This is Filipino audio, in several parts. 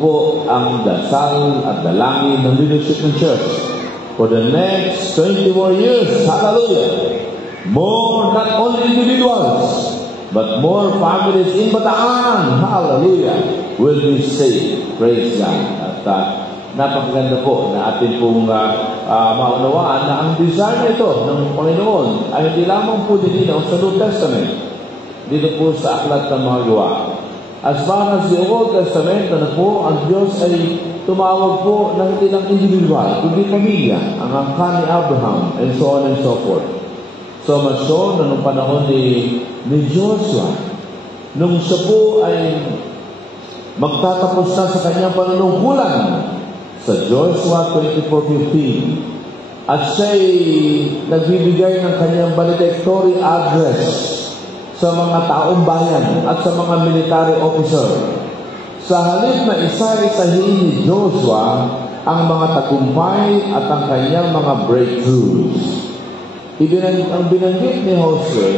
po ang dasal at dalangin ng leadership ng church for the next 20 more years. Hallelujah! More, not only individuals, but more families in Bataan, hallelujah, will be saved. Praise God. At napakaganda po na atin pong maunawaan na ang desire ito ng Panginoon ay hindi lamang po dininaw sa New Testament, dito po sa Aklat ng Mga Gawa. As far as the Old Testament, po, ang Diyos ay tumawag po ng hindi lang individual, kundi pamilya, ang angka ni Abraham, and so on and so forth. So much so, na nung panahon ni Joshua, nung siya po ay magtatapos na sa kanyang panunungkulan sa Joshua 24:15, at siya'y nagbibigay ng kanyang valedictory address sa mga taong bayan at sa mga military officer. Sa halip na isa-isahin ni Joshua ang mga tagumpay at ang kanyang mga breakthroughs, ang binanggit ni Jose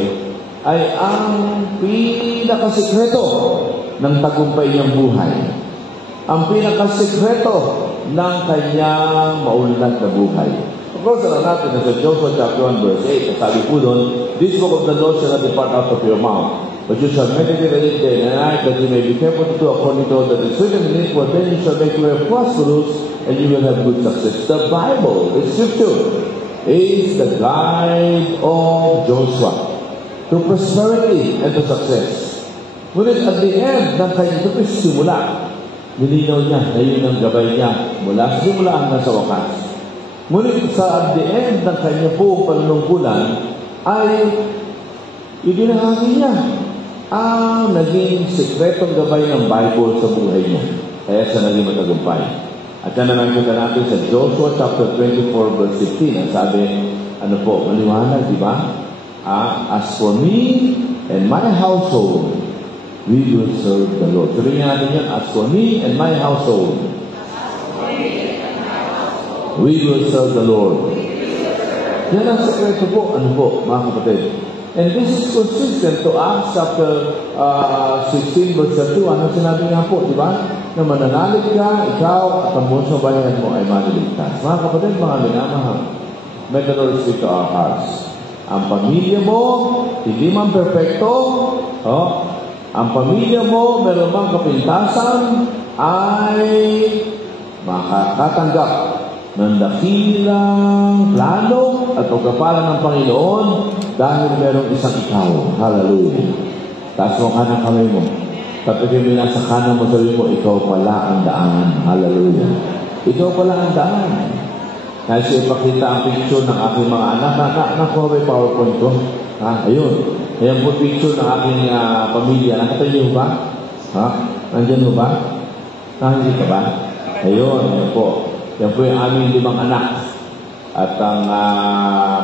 ay ang pinakasikreto ng tagumpay niyang buhay. Ang pinakasikreto ng kanyang maunlad na buhay. Of course, alam natin na sa Joshua chapter 1 verse 8, sabi po doon, "This book of the law shall not depart out of your mouth, but you shall meditate on it day and night, that you may be careful to do according to all that is written in it, for then you shall make your way prosperous, and you will have good success." The Bible, the Scripture, is the guide of Joshua to prosperity and to success. Ngunit at the end ng kanyang simula, nilinaw niya na yun ang gabay niya mula sa simula hanggang sa wakas. Ngunit sa at the end ng kanyang buong panunungkulan ay ibinahagi niya ang naging sikretong gabay ng Bible sa buhay niya. Kaya siya naging matagumpay. At yan na nakikita natin sa Joshua chapter 24 verse 15. Ang sabi, maliwanag, di ba? As for me and my household, we will serve the Lord. Sabihin natin yan, as for me and my household, we will serve the Lord. Yan ang sekreto po. Mga kapatid? And this is consistent to Acts chapter 16 verse 2. Ano sinabi nga po, di ba? Na mananalig ka, ikaw at ang buong bayan mo ay maliligtas. Mga kapatid, mga minamahal, may the Lord speak to our hearts. Ang pamilya mo, hindi man perfecto, ang pamilya mo, meron mang kapintasan, ay makakatanggap ng dakilang plano at pagkapalan ng Panginoon dahil merong isang ikaw. Hallelujah. Taas mo kanang kamay mo. Tapos yung nasa kanan mo, sabi mo, ikaw pala ang daan. Hallelujah. Ikaw pala ang daan. Kasi ipakita ang picture ng aking mga anak. Nakuha ba yung PowerPoint ko? Ayun. Ayan po picture ng aking pamilya. Nakatayo ba? Nandiyan mo ba? Hindi ka ba? Ayun. Ayan po. Yan po yung aming 5 anak. At ang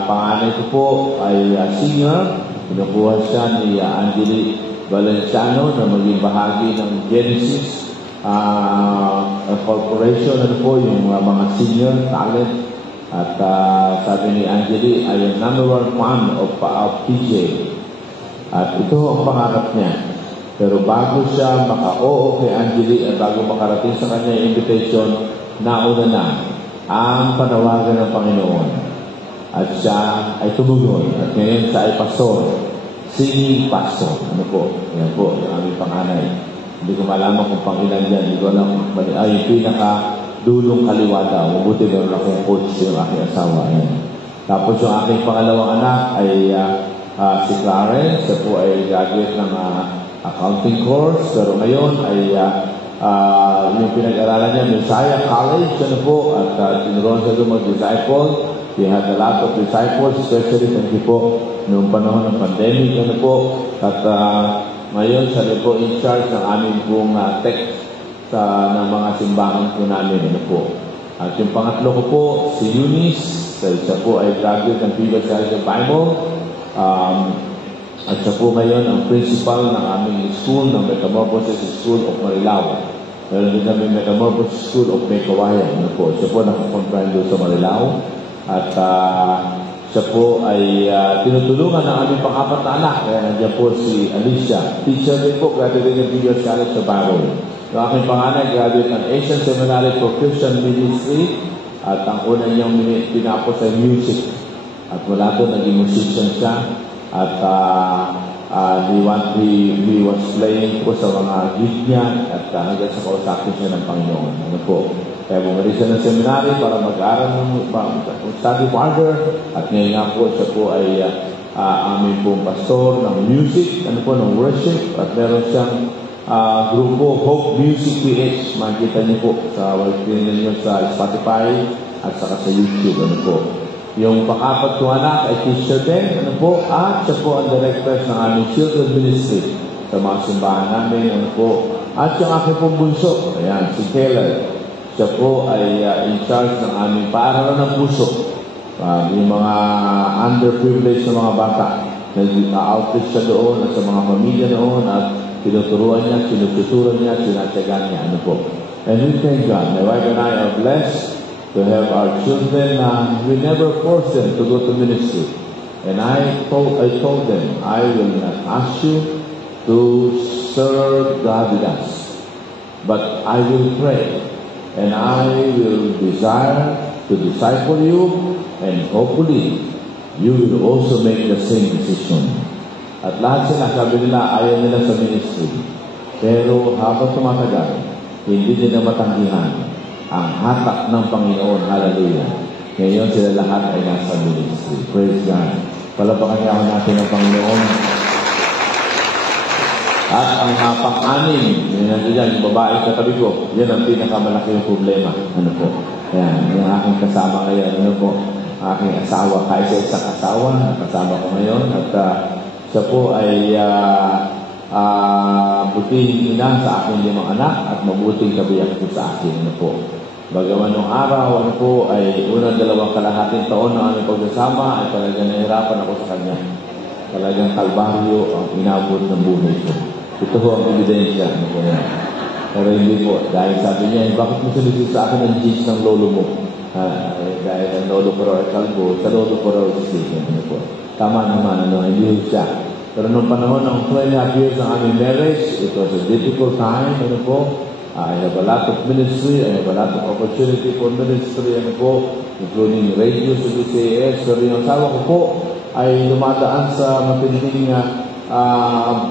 panganay ko po ay singer. Pinukuha siya ni Angeli Valenciano na maging bahagi ng Genesis Corporation. Po yung mga singer, talent. At sabi ni Angeli ay number 1 fan of PJ. At ito ang pangarap niya. Pero bago siya maka-oo kay Angeli at bago makarating sa kanya yung invitation, nauna na ang panawagan ng Panginoon. At siya ay tumugon. At ngayon siya ay pastor. Singing pastor. Yan po, yung aming panganay. Hindi ko malaman kung pangilan yan. Hindi ko alam kung yung pinaka-dulong kaliwa daw. Mabuti meron akong coach yung aking asawa. Yan. Tapos yung aking pangalawang anak ay si Clarence. Siya po ay graduate ng accounting course. Pero ngayon ay yung pinag-aralan niya, Messiah College, po, at tinuruan siya doon mag-disciple. We had a lot of disciples, especially po, noong panahon ng pandemic, po. At ngayon, siya rin po in charge ng aming pong tech ng mga simbahan po namin, po. At yung pangatlo ko po, si Eunice, siya po ay graduate ng Viva Charity Bible. At siya po ngayon ang principal ng aming school, ng Metamorphosis School of Marilao. Meron din kami Metamorphosis School of Mekawayan. Po. Siya po nakakontrahan doon sa Marilao. At siya po ay tinutulungan ng aming pang-4 na anak. Kaya nandiyan po si Alicia. Teacher din po, graduate ng Viva Charity Bible. Yung aking panganay, graduate ng Asian Seminary for Christian Ministry at ang una niyang pinapos ay music. At mula doon, naging musician siya at he was playing po sa mga gig niya at hanggang sa kausapin siya ng Panginoon. Ano po? Kaya bumalik siya ng seminary para mag-aaral ng study further at ngayon nga po siya po ay aming pong pastor ng music, ano po, ng worship at meron siyang grupo Hope Music PH. Makikita niyo po sa website niyo sa Spotify at saka sa YouTube. Ano po? Yung pang-apat ko anak ay teacher din, ano po, at siya po ang director ng aming children's ministry sa mga simbahan namin, ano po. At yung aking pong bunso, ayan, si Taylor, siya po ay in charge ng aming paaralan ng puso. Yung mga underprivileged na mga bata, nag-outreach siya doon at sa mga pamilya doon at tinuturuan niya, sinututuran niya, sinatyagan niya, ano po. And we thank God. My wife and I are blessed to have our children. We never force them to go to ministry. And I told them, I will not ask you to serve God with us. But I will pray. And I will desire to disciple you. And hopefully, you will also make the same decision. At lahat sila, sabi nila, ayaw nila sa ministry. Pero habang tumatagal, hindi nila matanggihan ang hatak ng Panginoon. Hallelujah. Ngayon sila lahat ay nasa ministry. Praise God. Palapakan niya natin ang Panginoon. At ang pang-anim, yung babae sa tabi ko, yan ang pinakamalaki yung problema. Ano po? Ayan, yung aking kasama ngayon, ano po? Aking asawa, kaisa-isang asawa, kasama ko ngayon. At siya po ay buting ina sa aking 5 anak at mabuting kabiyak po sa akin. Ano po? Bagaman nung araw, ano po, ay unang 2 kalahating taon na aming pagsasama, ay talagang nahirapan ako sa kanya. Talagang kalbaryo ang inabot ng buhay ko. Ito po ang ebidensya. Ano po yan? Pero hindi po. Dahil sabi niya, bakit mo sinusunod sa akin ang jeans ng lolo mo? Dahil ang lolo ko raw ay kalbo, sa lolo ko raw decision. Ano po? Tama naman, ano, hindi siya. Pero nung panahon ng 20 years ng aming marriage, it was a difficult time. Ano po? I have a lot of ministry, I have a lot of opportunity for ministry, ano po, including radio sa DCAS. Pero yung asawa ko po ay dumadaan sa matinding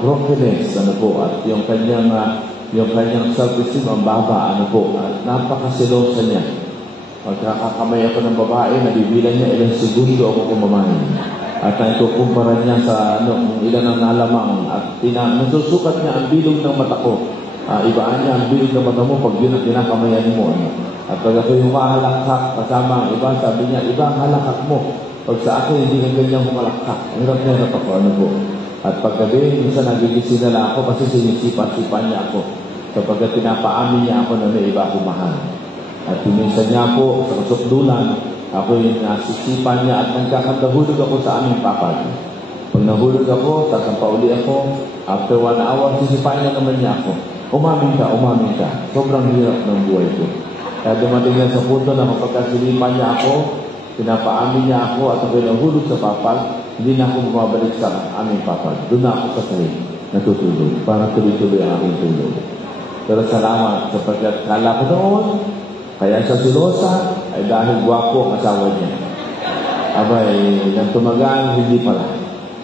brokenness, ano po, at yung kanyang self-esteem ang baba, ano po, at napakasilosa niya. Pagkakakamay ako ng babae, nabibilang niya ilang segundo ako kumamahin. At naikukumpara niya sa kung ilan ang nalamang at nasusukat niya ang bilog ng mata ko. Ibaan niya ang bilog ng mata mo pag kinakamayan mo. Ano? At pag ako yung mahalakak kasama ang iba, sabi niya, iba ang halakak mo. Pag sa akin, hindi ka ganyang humalakak. Hirap ako, ano po. At paggabi, minsan nagigising na lang ako kasi sinisipa-sipa niya ako. Kapag pinapaamin niya ako na may iba akong mahal. At minsan niya po, sa kasukdulan, ako yung nasisipa niya at nagkakandahulog ako sa aming papag. Pag nahulog ako, tasampauli ako. After 1 hour, sisipain na naman niya ako. Umamin ka. Sobrang hirap ng buhay ko. Kaya dumating yan sa punto na kapag silipan niya ako, pinapaamin niya ako at ako'y nahulog sa papag, hindi na ako bumabalik sa aming papag. Doon na ako sa sahig, natutulog. Para tuloy-tuloy ang aking tulog. Pero salamat sapagkat kala ko noon, kaya sa silosa ay dahil gwapo ang asawa niya. Abay, nang tumagal, hindi pala.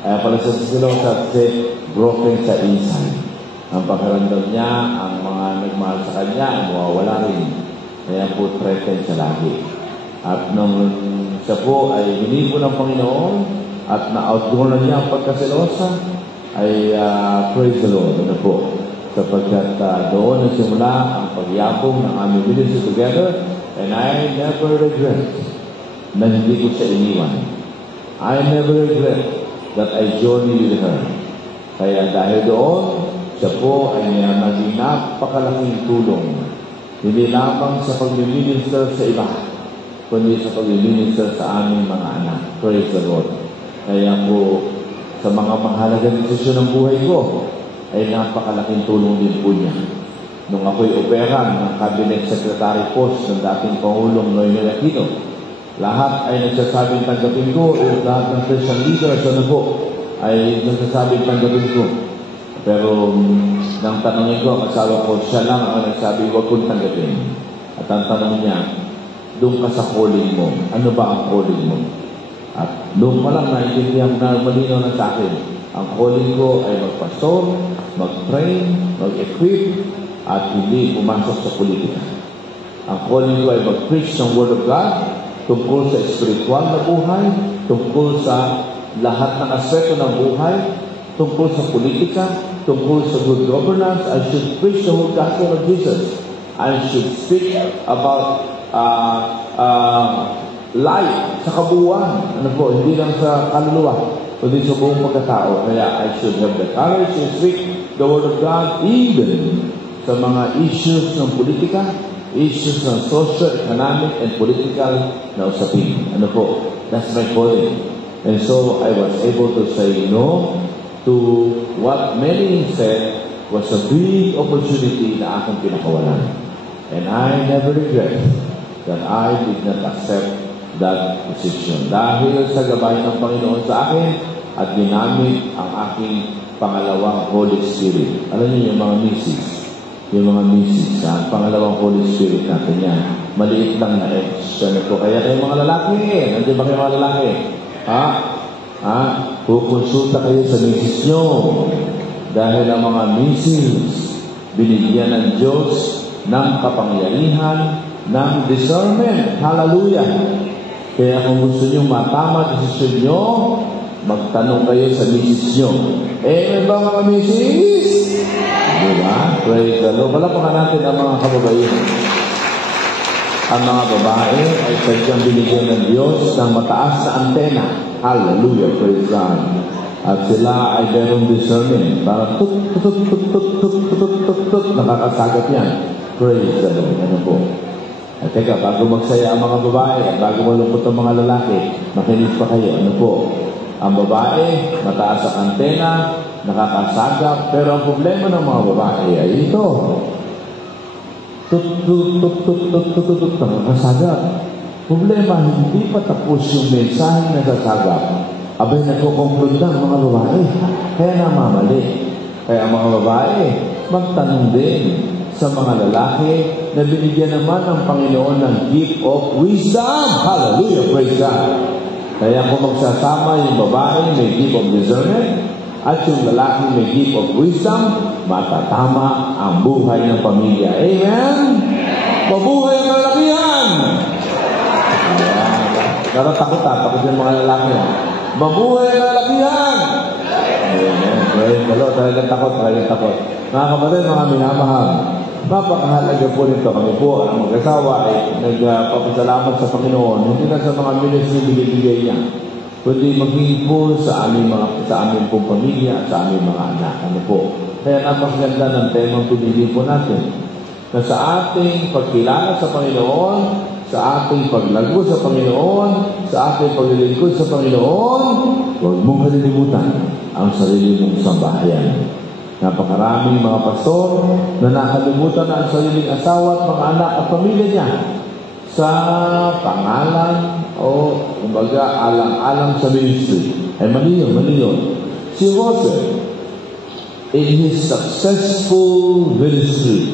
Kaya pala sa silosa kasi broken sa inside. Ang pagkaramdam niya, ang mga nagmahal sa kanya, mawawala rin. Kaya po threatened siya lagi. At nung siya po ay hinipo ng Panginoon at na-outgrow na niya ang pagkasilosa, ay praise the Lord. Ano po? Sapagkat doon nagsimula ang pagyabong ng aming ministry together, and I never regret na hindi ko siya iniwan. I never regret that I journeyed with her. Kaya dahil doon, siya po ay naging napakalaking tulong. Hindi lamang sa pag-minister sa iba, kundi sa pag-minister sa aming mga anak. Praise the Lord. Kaya po, sa mga mahalagang desisyon ng buhay ko, ay napakalaking tulong din po niya. Nung ako'y operan ng Cabinet Secretary post ng dating Pangulong Noynoy Aquino, lahat ay nagsasabing tanggapin ko, lahat ng Christian leaders na po ay nagsasabing tanggapin ko. Pero nang tanongin ko ang asawa ko, siya lang ang nagsabi, huwag kong tanggapin. At ang tanong niya, doon ka sa calling mo. Ano ba ang calling mo? At doon pa lang naiintindihan na malinaw na sa akin. Ang calling ko ay magpastor, mag-train, mag-equip, at hindi pumasok sa politika. Ang calling ko ay mag-preach ng Word of God tungkol sa spiritual na buhay, tungkol sa lahat ng aspeto ng buhay, tungkol sa politika, tungkol sa good governance. I should preach the whole gospel of Jesus. I should speak about life sa kabuuan. Ano po, hindi lang sa kaluluwa, kundi sa buong pagkatao. Kaya I should have the courage to speak the Word of God even sa mga issues ng politika, issues ng social, economic, and political na usapin. Ano po, that's my calling. And so I was able to say no to what many said was a big opportunity na aking pinakawalan. And I never regret that I did not accept that position. Dahil sa gabay ng Panginoon sa akin at ginamit ang aking pangalawang Holy Spirit. Alam niyo yung mga misis, ang pangalawang Holy Spirit natin yan. Maliit lang na Ano po, kaya kayo mga lalaki, nandiyan ba kayo mga lalaki? Pukonsulta kayo sa misis nyo. Dahil ang mga misis, binigyan ng Diyos ng kapangyarihan, ng discernment. Hallelujah! Kaya kung gusto nyo matama desisyon nyo, magtanong kayo sa misis nyo. May ba mga misis? Diba? Praise the Lord. Palapakan natin ang mga kababaihan. Ang mga babae ay sadyang binigyan ng Diyos ng mataas na antena. Hallelujah, praise God. At sila ay merong discernment. Parang nakakasagat yan. Praise the Lord. Ano po? At teka, bago magsaya ang mga babae, at bago malungkot ang mga lalaki, makinig pa kayo. Ano po? Ang babae, mataas ang antena, nakakasagap, pero ang problema ng mga babae ay ito. Nakakasagap. Problema, hindi pa tapos yung mensahe na sasagap. Abay, nagkukonklud lang mga babae. Kaya namamali. Kaya mga babae, magtanong din sa mga lalaki na binigyan naman ng Panginoon ng gift of wisdom. Hallelujah, praise God. Kaya kung magsasama yung babae may gift of discernment at yung lalaki may gift of wisdom, matatama ang buhay ng pamilya. Amen? Mabuhay ang lalakihan! Pero takot yung mga lalaki. Mabuhay ang lalakihan! Amen. Praise the Lord. Talagang takot. Mga kapatid, mga minamahal, napakahalaga po nito. Kami po, ang mag-asawa ay nagpapasalamat sa Panginoon. Hindi na sa mga ministry binibigay niya, kundi maging po sa aming pong pamilya at sa aming mga anak. Ano po? Kaya napakaganda ng temang pinili po natin. Na sa ating pagkilala sa Panginoon, sa ating paglago sa Panginoon, sa ating paglilingkod sa Panginoon, huwag mong kalilimutan ang sarili mong sambahayan. Napakaraming mga pastor na nakalimutan na ang sariling asawa at mga anak at pamilya niya sa pangalan o kumbaga alang-alang sa ministry. Ay mali yun. Si Jose, in his successful ministry,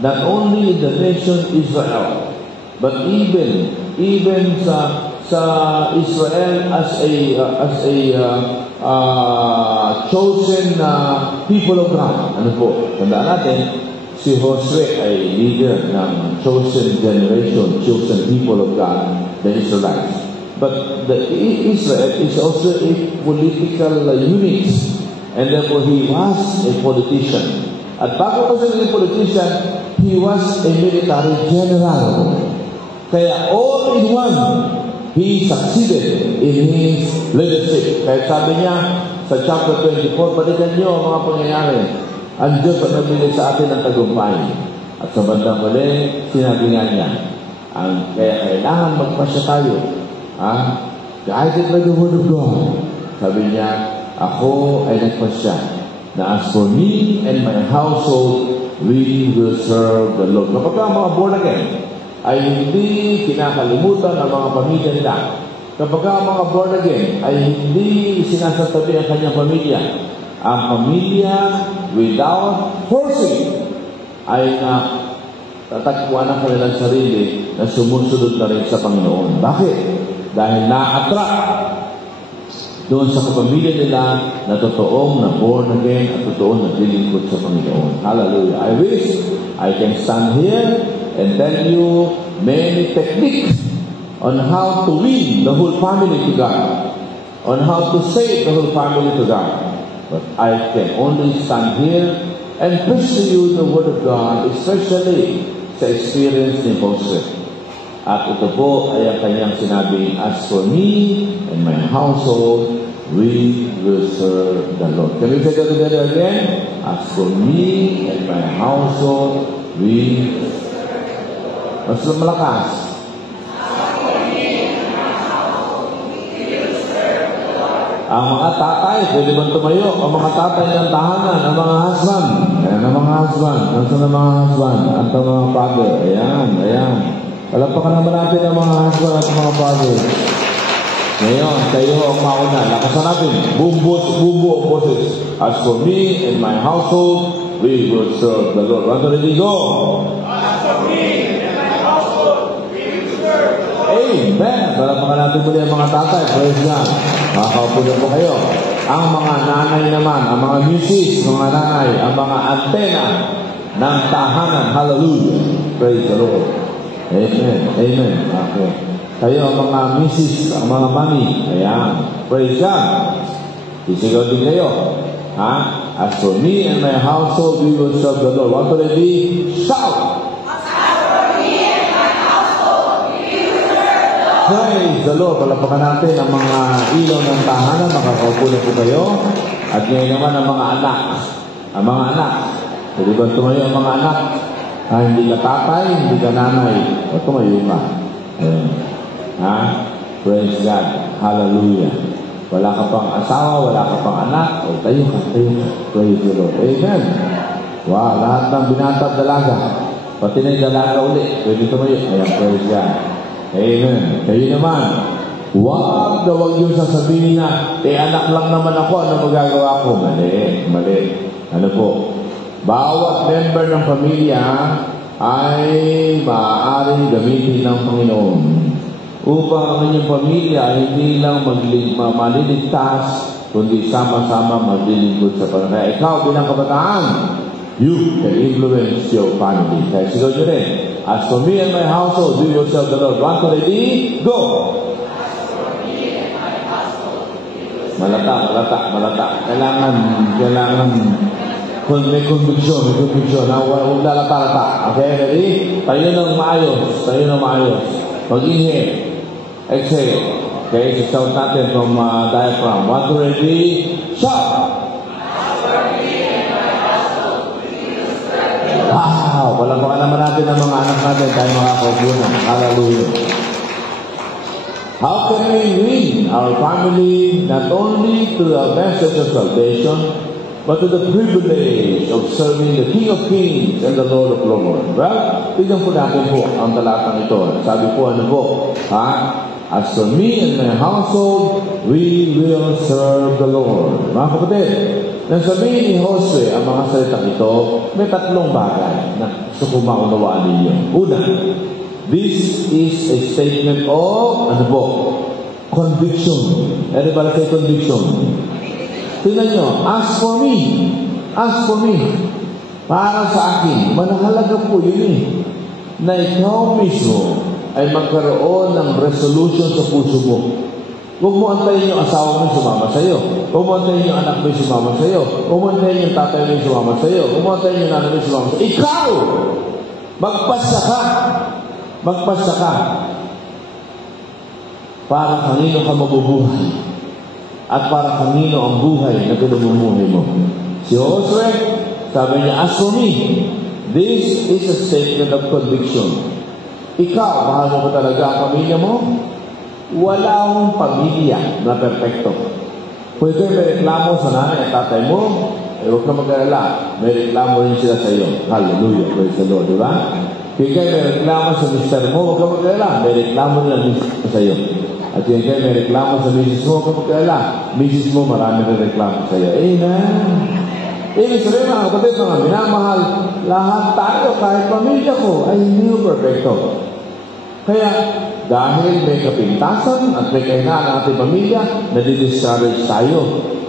not only in the nation Israel, but even sa Israel as a chosen people of God. Ano po? Tandaan natin, si Josue ay leader ng chosen generation, chosen people of God, the Israelites. But Israel is also a political unit, and therefore he was a politician. At bago ko siya naging politician, he was a military general. Kaya all in one, he succeeded in his leadership. Kaya sabi niya sa chapter 24, balikan niyo ang mga pangyayari. Ang Diyos ang nabili sa atin ng tagumpay. At sa bandang huli, sinabi nga niya, kaya kailangan magpasya tayo. Guided by the Word of God. Sabi niya, ako ay nagpasya na as for me and my household, we will serve the Lord. Kapag ang mga born again ay hindi kinakalimutan ang mga pamilya nila. Kapag ang mga born again ay hindi sinasatabi ang kanyang pamilya, ang pamilya without forcing, ay tatagpuan ang kanilang sarili na sumusunod na rin sa Panginoon. Bakit? Dahil na-attract doon sa kapamilya nila na totoong na born again at totoong na dilingkod sa Panginoon. Hallelujah. I wish I can stand here and tell you many techniques on how to win the whole family to God, on how to save the whole family to God. But I can only stand here and preach to you the Word of God, especially sa experience ni Jose. At ito po ay ang kanyang sinabi, as for me and my household, we will serve the Lord. Can we say that together again? As for me and my household, we will serve the Lord. Mas malakas. Ang mga tatay, pwede bang tumayo? Ang mga tatay ng tahanan, ang mga husband. Ayan ang mga husband. Nasaan ang mga husband? At ang mga father. Ayan, ayan. Palapakan naman natin ang mga husband at mga father. Ngayon, kayo ang mauna. Lakasan natin. Bumbo ang boses. As for me and my household, we will serve the Lord. What did he go? As for me and my household, we will serve the Lord. Amen. Palapakan natin muli ang mga tatay. Praise God. Makakaupo na po kayo. Ang mga nanay naman, ang mga misis, mga nanay, ang mga antena ng tahanan. Hallelujah. Praise the Lord. Amen. Amen. Okay. Kayo ang mga misis, ang mga mami. Ayan. Praise God. Sisigaw din kayo. Ha? As for me and my household, we will serve the Lord. What will it be? Shout! Praise the Lord. Palapakan natin ang mga ilaw ng tahanan. Makakaupo na po kayo. At ngayon naman ang mga anak. Ang mga anak. Pwede ba tumayo ang mga anak? Hindi ka tatay, hindi ka nanay. O tumayo ka. Ayan. Ha? Praise God. Hallelujah. Wala ka pang asawa, wala ka pang anak. O tayo ka, tayo ka. Praise the Lord. Amen. Wow, lahat ng binata at dalaga. Pati na yung dalaga ulit. Pwede tumayo. Ayan, praise God. Amen. Kayo naman, huwag yung sasabihin na, anak lang naman ako, ano magagawa ko? Mali, mali. Ano po? Bawat member ng pamilya ay maaaring gamitin ng Panginoon upang ang inyong pamilya hindi lang maliligtas, kundi sama-sama maglilingkod sa Panginoon. Kaya ikaw bilang kabataan, you can influence your family. Kaya sigaw nyo rin. As for me and my household, we will serve the Lord. One, two, ready, go! As for me and my household, we will serve the Lord. Malata. Kailangan may conviction. Huwag lalata. Okay, ready? Tayo ng maayos. Pag-inhale. Exhale. Okay, shout natin from diaphragm. One, two, ready, shout! Wow! Palapakan naman natin ang mga anak natin tayo makakaupo na. Hallelujah. How can we win our family not only to the message of salvation, but to the privilege of serving the King of Kings and the Lord of Lords? Well, tignan po natin po ang talatang ito. Sabi po, ano po? As for me and my household, we will serve the Lord. Mga kapatid, nang sabihin ni Jose ang mga salitang ito, may tatlong bagay na gusto ko maunawaan ninyo. Una, this is a statement of, ano po? Conviction. Everybody say conviction. Tingnan nyo, as for me, para sa akin, manahalaga po yun na ikaw mismo ay magkaroon ng resolution sa puso mo. Huwag mo antayin yung asawa mo sumama sa'yo. Huwag mo antayin yung anak mo sumama sa'yo. Huwag mo antayin yung tatay mo sumama sa'yo. Huwag mo antayin yung nanay mo sumama sa'yo. Ikaw! Magpasya ka. Para kanino ka mabubuhay. At para kanino ang buhay na pinamumuhay mo. Si Josue, sabi niya, as for me, this is a statement of conviction. Ikaw, mahal mo ba talaga ang pamilya mo? Wala akong pamilya na perfecto. Pwede may reklamo sa nanay at tatay mo, huwag ka mag-alala. May reklamo rin sila sa iyo. Hallelujah, praise the Lord, di ba? Kaya may reklamo sa mister mo, huwag ka mag-alala. May reklamo nila sa iyo. At kaya may reklamo sa misis mo, huwag ka mag-alala. Misis mo, marami rin reklamo sa iyo. Amen. Ibig sabihin mga kapatid, mga minamahal, lahat tayo, kahit pamilya ko, ay hindi perfecto. Kaya, dahil may kapintasan at may kailangan ng ating pamilya, nadi-discourage tayo.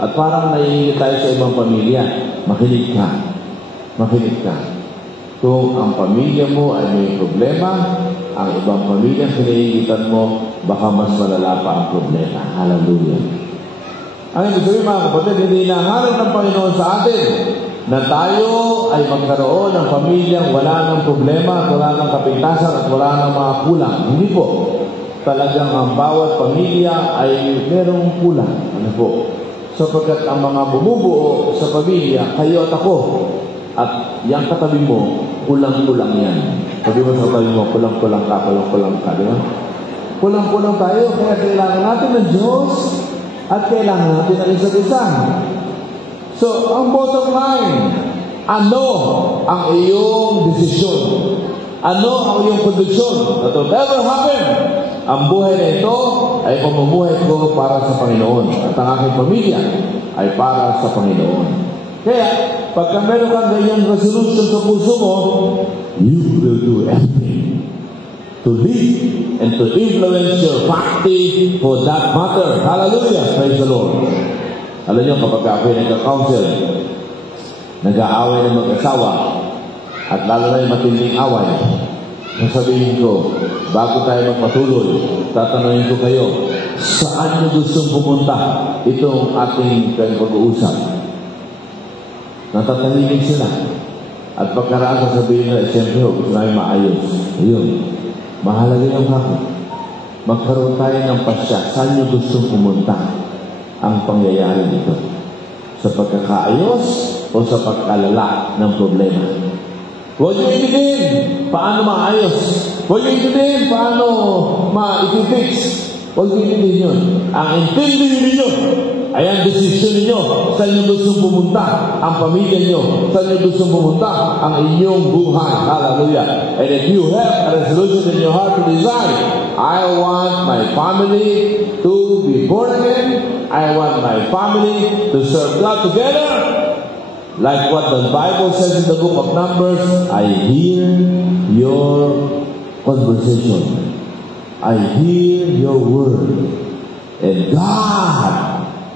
At parang naiingit tayo sa ibang pamilya. Makinig ka. Makinig ka. Kung ang pamilya mo ay may problema, ang ibang pamilya kiniingitan mo, baka mas malala pa ang problema. Hallelujah. Ang ibig sabihin mga kapatid, hindi hinahanap ng Panginoon sa atin na tayo ay magkaroon ng pamilyang wala ng problema, wala ng kapintasan at wala ng mga kulang. Hindi po. Talagang ang bawat pamilya ay merong kulang. Ano po? Sapagkat ang mga bumubuo sa pamilya, kayo at ako, at yung katabi mo, kulang-kulang yan. Sabi mo sa katabi mo, kulang-kulang ka, di ba? Kulang-kulang tayo, kaya kailangan natin ng Diyos at kailangan natin ng isa't isa. So, ang bottom line, ano ang iyong desisyon? Ano ang iyong kondisyon? That whatever happen, ang buhay na ito ay pamumuhay ko para sa Panginoon. At ang aking pamilya ay para sa Panginoon. Kaya, pagka meron kang ganyang resolution sa puso mo, you will do everything to lead and to influence your party for that matter. Hallelujah! Praise the Lord. Alam niyo, kapag ako'y nagka-counsel, nag-aaway ng mag-asawa, at lalo na yung matinding away, sasabihin ko, bago tayo magpatuloy, tatanungin ko kayo, saan niyo gustong pumunta itong ating pag-uusap? Natatahimik sila. At pagkaraan sasabihin na, siyempre, gusto namin maayos. Ayun. Mahalaga yung hapon. Magkaroon tayo ng pasya. Saan nyo gustong pumunta ang pangyayari dito? Sa pagkakaayos o sa pagkalala ng problema? Huwag nyo intindihin paano maayos. Huwag nyo intindihin paano ma-fix. Huwag nyo intindihin yun. Ang intindihin ninyo ay ang desisyon ninyo. Saan nyo gustong pumunta ang pamilya nyo? Saan nyo gustong pumunta ang inyong buhay? Hallelujah. And if you have a resolution in your heart to decide, I want my family to be born again. I want my family to serve God together. Like what the Bible says in the book of Numbers, I hear your conversation. I hear your word. And God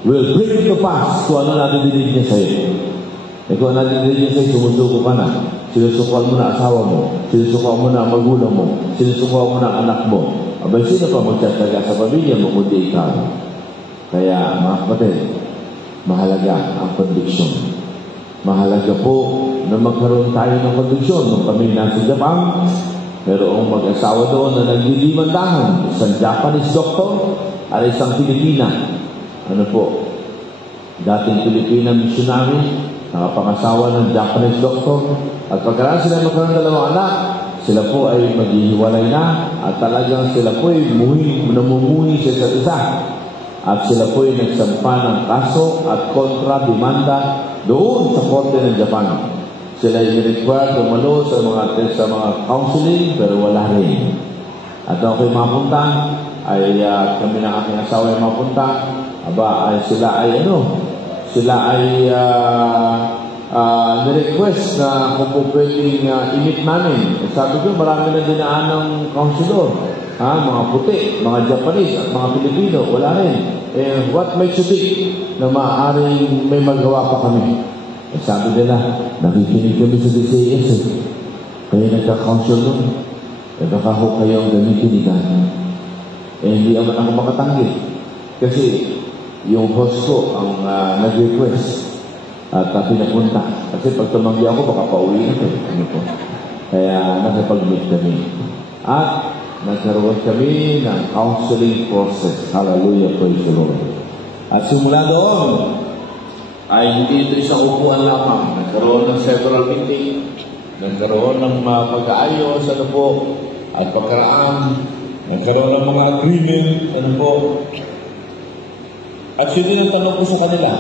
will bring it to pass kung ano natin dinig niya sa'yo. E kung ano natin dinig niya sa'yo, sumusuko ka na. Sinusukuan mo na asawa mo. Sinusukuan mo na ang magulang mo. Sinusukuan mo na ang anak mo. Abay, sino pa magtataga sa pamilya mo kundi ikaw? Kaya, mga kapatid, mahalaga ang conviction. Mahalaga po na magkaroon tayo ng conviction. Nung kami nasa Japan, merong mag-asawa doon na naglilimandahan. Isang Japanese doctor at isang Pilipina. Ano po? Dating Pilipina missionary, nakapangasawa ng Japanese doctor. At pagkaraan sila magkaroon ng dalawang anak, sila po ay maghihiwalay na at talagang sila po ay namumuhi sa isa't isa. At sila po ay nagsampa ng kaso at kontra-demanda doon sa korte ng Japan. Sila ay required umano sa mga counseling pero wala rin. At ako ay mapunta, ay kami ng aking asawa ay mapunta, aba ay sila ay nirequest na kung po pwedeng imit namin. Sabi ko, marami na dinaan ng counselor. Mga puti, mga Japanese at mga Pilipino, wala rin. What makes you think na maaaring may magawa pa kami? Sabi nila, nakikinig kami sa DCS kaya nagka-counsel nun. Baka ho kayong gamitin. Hindi naman ako makatanggi. Kasi yung host ko ang nag-request at pinapunta. Kasi pag tumanggi ako, baka pauwi na ko. Kaya nakipag-meet kami. At nagkaroon kami ng counseling process. Hallelujah, praise the Lord. At simula doon, ay hindi ito isang upuan lamang. Nagkaroon ng several meeting, nagkaroon ng pag-aayos, at pagkaraan, nagkaroon ng mga agreement, At yun ang tanong ko sa kanila,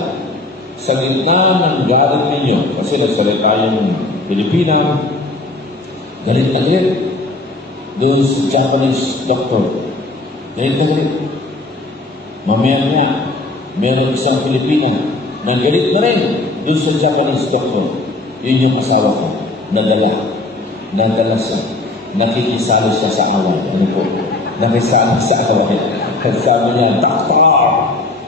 sa gitna ng galit ninyo, kasi nagsalita yung Pilipina, galit na galit, doon sa Japanese doctor, galit na galit. Mamaya nga, meron isang Pilipina, nang galit na rin. Doon sa Japanese doctor, yun yung asawa ko, nadala siya, nakikisalo siya sa away. Ano po? Nakisalo sa away. At sabi niya, "Doctor,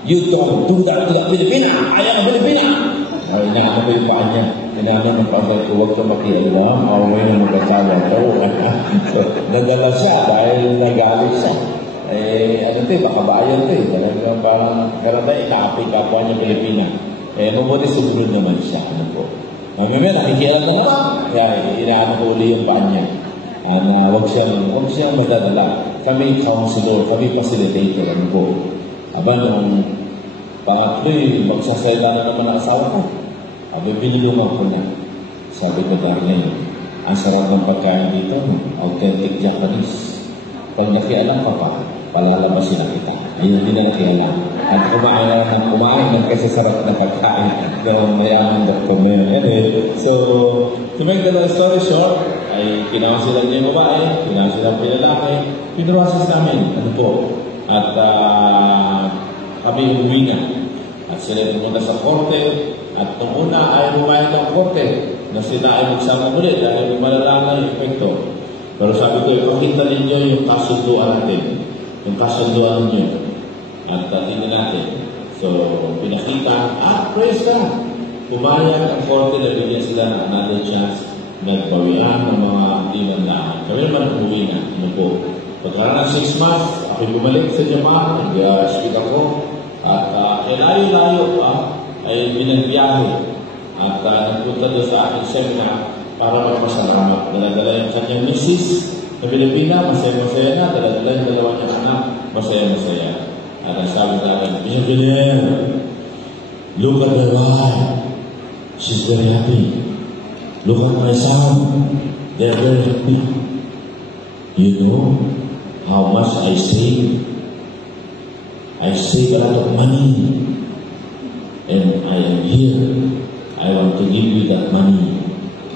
you don't do that to the Filipina! I am a Filipina!" Inaano ko yung paa niya. Inaano ng paa ko, huwag ka makialam, away na mag-asawa ko. So, nadala siya dahil nagalit siya. Ano ito, baka bayan ito. Talagang parang karatay, naapi kapwa niya Pilipina. Mabuti sumunod naman siya. Ano po? Mamaya, nakikialam na naman. Kaya, inaano ko uli yung paa niya. Huwag siyang madadala. Kami counselor, kami facilitator. Ano po? Aba, nung pangatlo'y, magsasalita na naman ang asawa ko. Binilungan ko na. Sabi ko, "Darling, ang sarap ng pagkain dito, authentic Japanese. Pag nakialam ka pa, palalabasin na kita." Ayun, hindi na nakialam. At kumain ng kasi sarap na pagkain ng mayaman Dr. Mayor. Anyway, so, to make the story short, ay kinawasilan niya yung babae, kinawasilan po yung lalaki, pinroses namin. Ano po? At kami umuwi na. At sila pumunta sa korte. At nung una ay bumayag ng korte na sila ay magsama ulit dahil malalaman ng epekto. Pero sabi ko, ipakita ninyo yung kasunduan natin. Yung kasunduan ninyo. At tingnan natin. So, pinakita. Praise God! Pumayag ang korte na bigyan sila ng another chance. Nagbawian ng mga hindi nandahan. Kami naman umuwi na. Ano po? Pagkaraan ng 6 months, ako'y bumalik sa Japan. Nag-speak ako. At layo-layo ay binagbiyahe at nagpunta doon sa aking seminar para magpasalamat. Daladala yung kanyang misis na Pilipina, masaya-masaya na. Daladala yung dalawa niyang anak, masaya-masaya. At ang sabi namin, "Engineer, look at the wife. She's very happy. Look at my son. They're very happy. You know how much I save? I save a lot of money. And I am here. I want to give you that money."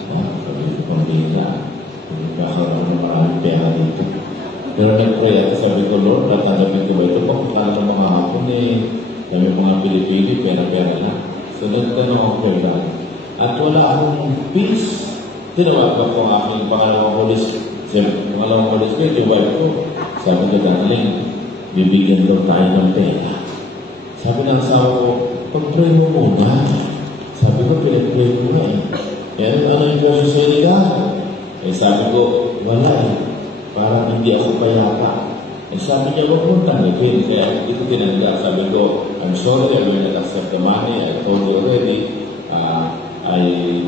Sabi ko, pambira. Magkakaroon ng maraming pera dito. Pero nag-pray ako, sabi ko, "Lord, tatanggapin ko ba ito? Pagkakala ng mga hapon kami mga Pilipino, pera-pera na." So nagtanong ako kay God. At wala akong peace. Tinawagan ko ang aking pangalawang Holy Spirit, yung wife ko. Sabi ko, "Darling, bibigyan daw tayo ng pera." Sabi ng asawa ko, "Pag-pray mo muna." Sabi ko, "Pinag-pray mo nga ano yung version sa nila?" Sabi ko, "Wala Parang hindi ako payapa." Sabi niya, "Huwag mong tanggapin." Kaya hindi ko tinanggap. Sabi ko, "I'm sorry, I will not accept the money. I told you already, I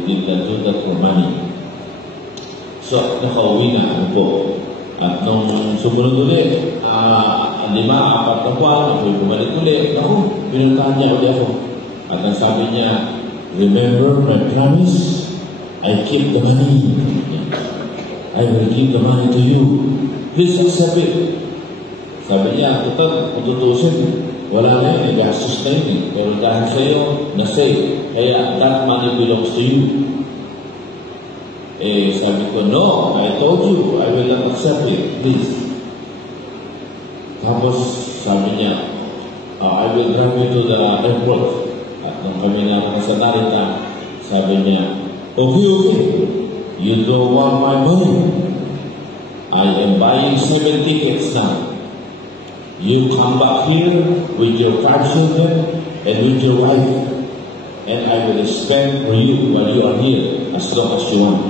did not do that for money." So, nakauwi na. Ano po? At nung sumunod ulit, 5-4 na buwan, ako'y bumalik ulit. Pinuntahan niya ulit ako. At ang sabi niya, "Remember my promise? I keep the money. I will give the money to you. Please accept it." Sabi niya, "Kung tutusin, wala na yun, gastos na yun. Pero dahil sa'yo, na-save. Kaya that money belongs to you." Sabi ko, "No, I told you, I will not accept it. Please." Tapos, sabi niya, "I will drive you to the airport." At nung kami na sa Narita, sabi niya, Okay. You don't want my money. I am buying 7 tickets now. You come back here with your 5 children and with your wife, and I will spend for you while you are here as long as you want.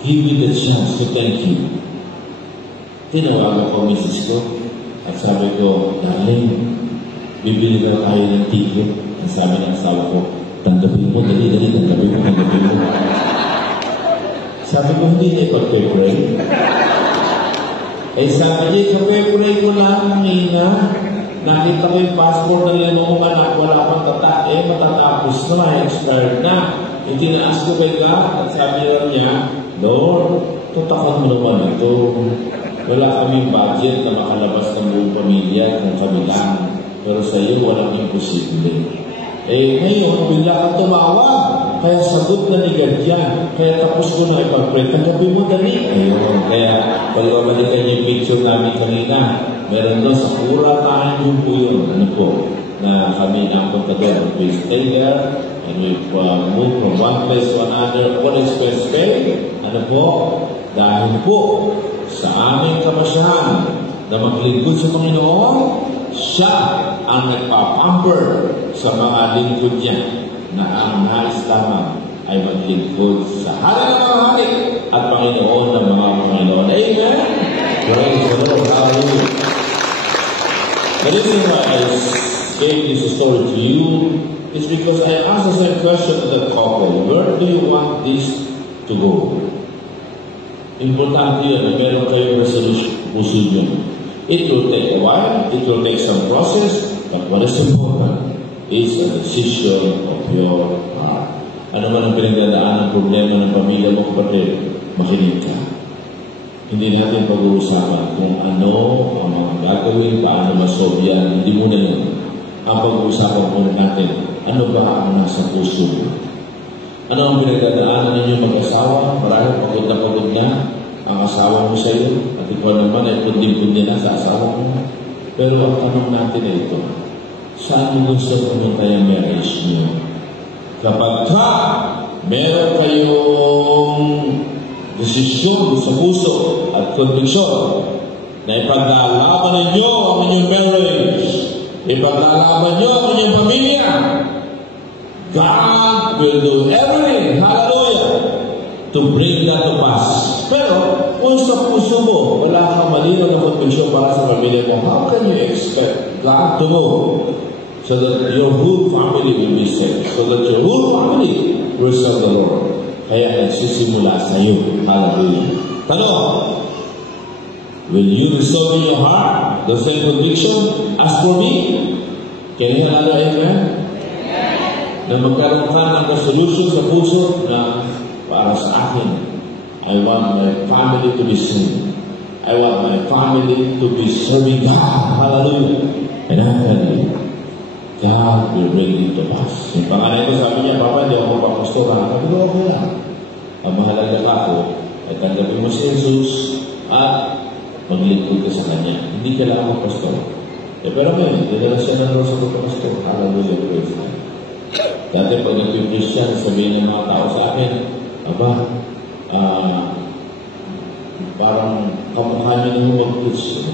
Give me the chance to thank you." Tinawagan ko misis ko at sabi ko, "Darling, bibili na tayo ng ticket." Ang sabi ng asawa ko, "Tanggapin mo, dali, tanggapin mo. Sabi ko, "Hindi na ipag-pray." Sabi niya, ipag-pray ko lang, Nina. Nakita ko yung passport na linungan at wala pang matatapos na, expired na. Tinaas ko kay God at sabi niya, "Lord, tutakon mo naman ito. Wala kaming budget na makalabas ng buong pamilya kung kami lang. Pero sa iyo, walang imposible." Ngayon, bigla kang tumawag. Kaya sagot na ni God yan. Kaya tapos ko na ipag-pray. Tanggapin mo dali. Ayun. Kaya, pagbabalikan yung picture namin kanina, meron doon sa Pura Tahan yung po yun. Ano po? Na kami ang punta doon. Please stay there And we've moved from one place to another. What expense paid? Ano po? Dahil po sa aming kamasyahan na maglingkod sa Panginoon, siya ang nagpapamper sa mga lingkod niya na ang nais lamang ay maglingkod sa Hari ng mga hari at Panginoon ng mga Panginoon. Amen? Praise the Lord. Hallelujah. The reason why I gave this story to you is because I asked the same question to the couple. Where do you want this to go? Importante yun na meron kayong resolution puso yun. It will take a while, it will take some process, but what is important is a decision of your heart. Ano man ang pinagdadaan ng problema ng pamilya mo, kapatid, makinig ka. Hindi natin pag-uusapan kung ano ang mga gagawin, paano masolve yan. Hindi muna yun. Ang pag-uusapan muna natin, ano ba ang nasa puso mo? Ano ang pinagdadaanan ninyo mag-asawa? Marahil pagod na ang asawa mo sa iyo. At ikaw naman ay pundi-pundi na sa asawa mo. Pero ang tanong natin ay ito, saan mo gusto pumunta yung marriage niyo? Kapag meron kayong desisyon sa puso at conviction na ipaglalaban ninyo ang inyong marriage, ipaglalaban nyo ang inyong pamilya, God will do everything, hallelujah, to bring that to pass. Pero, kung sa puso mo, wala kang malinaw na conviction para sa pamilya mo, how can you expect God to move so that your whole family will be saved, so that your whole family will serve the Lord? Kaya nagsisimula sa iyo. Hallelujah. Tanong, will you resolve in your heart the same conviction as for me? Can you hear another amen? Na magkaroon ka ng resolution sa puso na para sa akin, I want my family to be saved. I want my family to be serving God. Hallelujah. And I'm telling you, God will bring it to pass. Yung panganay ko sabi niya, Papa, hindi ako papastoran. Sabi ko, okay lang. Ang mahalaga pa ako, ay tanggapin mo si Jesus at maglingkod ka sa Kanya. Hindi ka lang ako pastor. Pero ngayon, dinala siya ng Lord sa pagpapastor. Hallelujah, praise God. Dati pag nag-preach siya, sabihin ng mga tao sa akin, Aba, parang kamukha niyo nung mag-preach.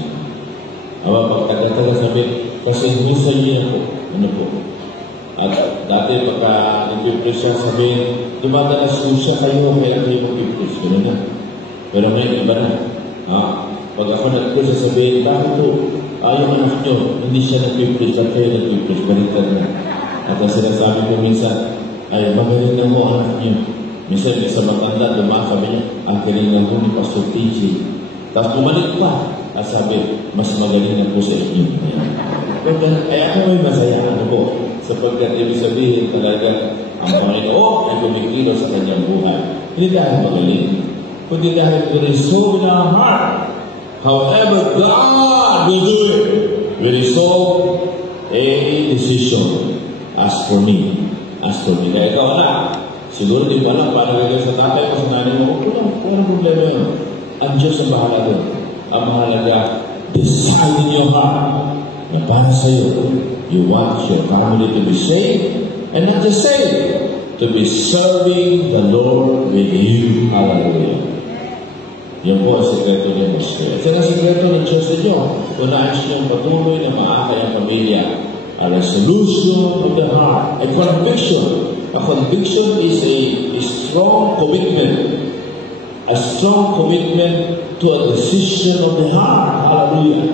Aba, pagkatagal sabihin, kasi husay niya ako. Ano po? At dati pagka nag-preach siya, sabihin, dumadalas siya kayo, kaya kayo mag-preach. Gano'n na. Pero ngayon, iba na. Pag ako nag-preach, sabihin, bakit po? Yung anak nyo, hindi siya nag-preach, at kayo nag-preach. Baliktad na. At ang sinasabi ko minsan, ay magaling na mo anak nyo. Minsan, isa matanda, sabi niya, ang galing na mo ni Pastor TJ. Tapos bumalik pa. At sabi, mas magaling na po sa inyo. Kaya ako may masaya. Ano po? Sapagkat ibig sabihin talaga, ang Panginoon ay kumikilo sa kanyang buhay. Hindi dahil magaling, kundi dahil resolve in our heart. However, God will do it. We resolve a decision. As for me. Kaya ikaw na, siguro di ba lang paano gagawin sa tatay ko, sa nanay mo, walang problema yun. Ang Diyos ang bahala doon. Ang mahalaga, decide in your heart na para sa'yo, you want your family to be saved, and not just saved, to be serving the Lord with you. Hallelujah. Yan po ang sekreto niya, Mr. At yan ang sekreto ng Diyos ninyo. Kung nais niyong patuloy na maakay ang pamilya, a resolution of the heart, a conviction. A conviction is a strong commitment. A strong commitment to a decision of the heart. Hallelujah.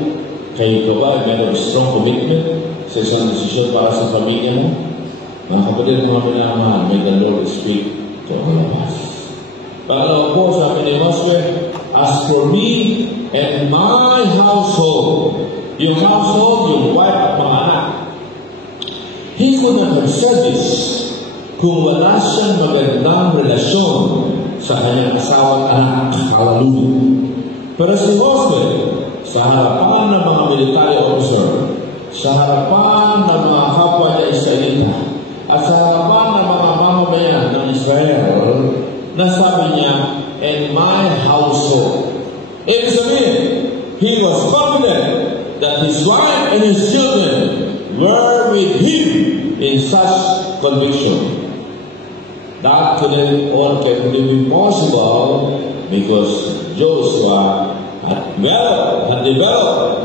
Kayo ka ba, meron strong commitment sa isang decision para sa pamilya mo? Mga kapatid, mga pinamahal, may the Lord speak to all of us. Pangalawa po, sabi ni Moshe, as for me and my household, yung household, yung wife at mga anak, he could not have said this kung wala siyang magandang relasyon sa kanyang asawa at anak. Hallelujah. Pero si Moshe, sa harapan ng mga military officer, sa harapan ng mga kapwa niya Israelita, at sa harapan ng mga mamamayan ng Israel, nasabi niya, in my household. Ibig sabihin, he was confident that his wife and his children were with him in such conviction. That couldn't or can be possible because Joshua had developed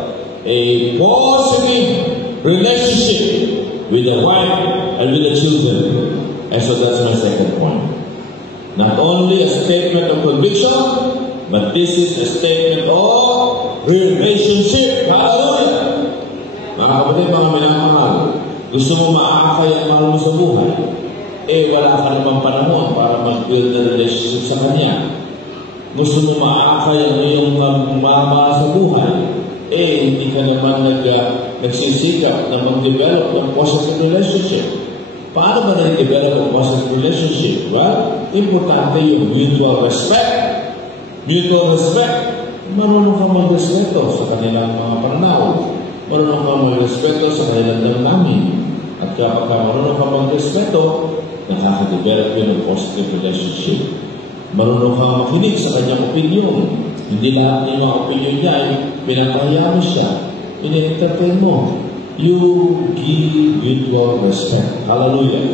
a positive relationship with the wife and with the children. And so that's my second point. Not only a statement of conviction, but this is a statement of relationship. Hallelujah! Mga kapatid, mga minamahal, gusto mo maakay ang mahal mo sa buhay, wala ka namang panahon para mag-build na relationship sa Kanya. Gusto mo maakay ang iyong mamahal sa buhay, hindi ka naman nagsisikap na mag-develop ng positive relationship. Paano ba nag-develop ng positive relationship? Well, importante yung mutual respect. Mutual respect. Marunong ka mag-respeto sa kanilang mga pananaw. Marunong ka mag-respeto sa kanilang damdamin. At kapag marunong ka mag-respeto, nakaka-develop yun ng positive relationship. Marunong ka makinig sa kanyang opinion. Hindi lahat ng mga opinion niya ay pinapahaya mo siya. Ini-entertain mo. You give mutual respect. Hallelujah.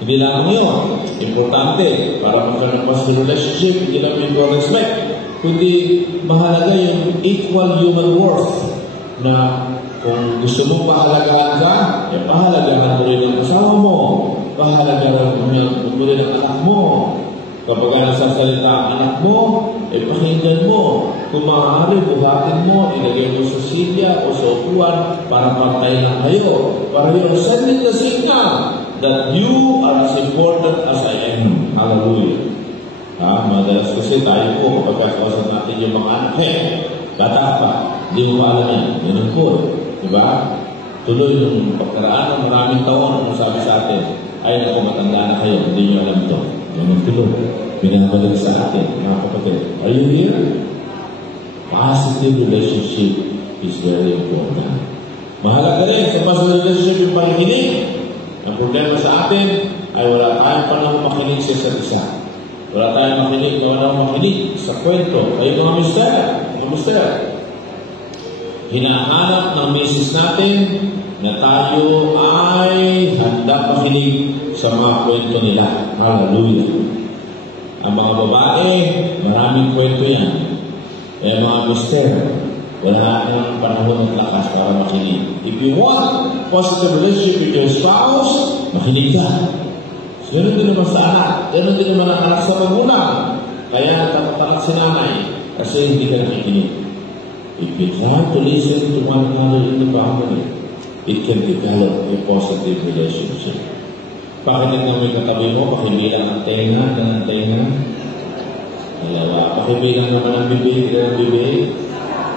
Hindi lang yun. Importante, para magkaroon ng positive relationship, hindi lang mutual respect, kundi mahalaga yung equal human worth na kung gusto mong pahalagahan ka, pahalagahan mo rin ang kasama mo, pahalagahan mo rin ang anak mo. Kapag nasasalita ang anak mo, pakinggan mo. Kung maaari, buhatin mo, ilagay mo sa silya o sa upuan para pantay na kayo. Para you're sending the signal that you are as important as I am. Hallelujah. Madalas kasi tayo po, kapag kausap natin yung mga anak, bata pa, hindi mo pa alam yan. Ganun po. Diba? Tuloy yung pagkaraan ng maraming taon, ang sabi sa atin, ay naku, matanda na kayo, hindi nyo alam ito. Ganun tuloy. Binabalik sa atin, mga kapatid. Are you here? Positive relationship is very important. Mahalaga rin sa positive relationship yung pakikinig. Ang problema sa atin ay wala tayong panahon makinig sa isa't isa. Wala tayong makinig sa kwento. Kayo mga mister, hinahanap ng misis natin na tayo ay handa makinig sa mga kwento nila. Hallelujah. Ang mga babae, maraming kwento yan. Mga mister, wala nang panahon at lakas para makinig. If you want positive relationship with your spouse, makinig ka. Ganun din naman sa anak. Ganun din naman ang anak sa magulang. Kaya natatakot si nanay kasi hindi ka nakikinig. If you try to listen to one another in the family, it can develop a positive relationship. Pakinig na may katabi mo, pakibilang ang tenga ng tenga. Dalawa, pakibilang naman ang bibig ng bibig.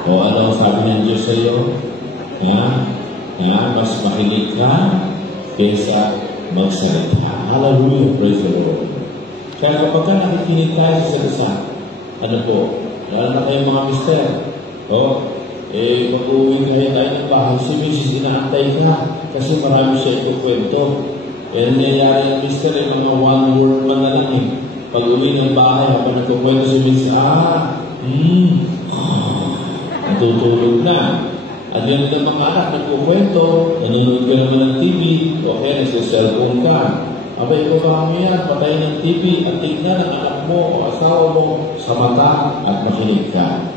O ano ang sabi ng Diyos sa iyo? Mas makinig ka kaysa magsalita. Hallelujah, praise the Lord. Kaya kapag ka nakikinig tayo sa isa, ano po, lalo na kayo mga mister, mag-uwi kayo tayo ng bahay, si Mrs. inaantay ka kasi marami siya ikukwento. Nangyayari ang mister, mga one word man na lang Pag-uwi ng bahay, habang nagkukwento si Mrs. Natutulog na. At yung mga anak nagkukwento, nanonood ka naman ng TV, o kaya nagsiselfone ka. Abay ko ba kami yan, patay ng TV at tignan ang anak mo o asawa mo sa mata at makinig ka.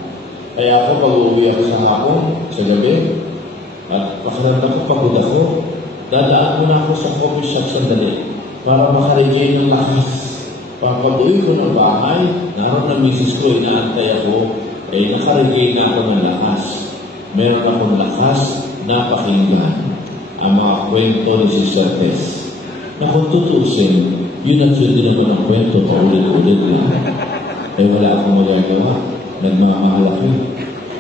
Kaya ako pag-uwi ako sa hapon, sa gabi, at pakiramdam ko pagod ako, dadaan muna ako sa coffee shop sandali para makaregain ng lakas. Pag-uwi ko ng bahay, naroon na misis ko, inaantay ako, nakaregain na ako ng lakas. Meron akong lakas na pakinggan ang mga kwento ni Sister Tess. Na kung tutusin, yun at yun din naman ang kwento paulit-ulit lang. Wala akong magagawa. Nagmamahal ako.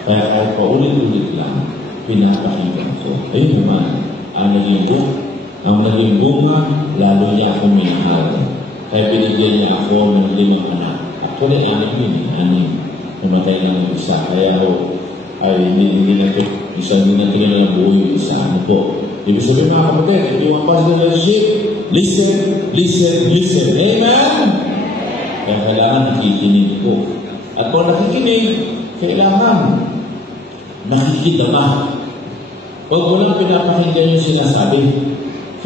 Kaya kahit paulit-ulit lang, pinapakinggan ko. Ayun naman, ang naging bunga, lalo niya akong minahal. Kaya binigyan niya ako ng 5 anak. Actually, 6. Namatay na ng isa. Kaya hindi na tingin na buo yung isa. Ano po? Ibig sabihin mga kapatid, if you want positive relationship, listen. Amen? Kaya kailangan nakikinig ko. At kung nakikinig, kailangan nakikidama. Huwag mo lang pinapakinggan yung sinasabi.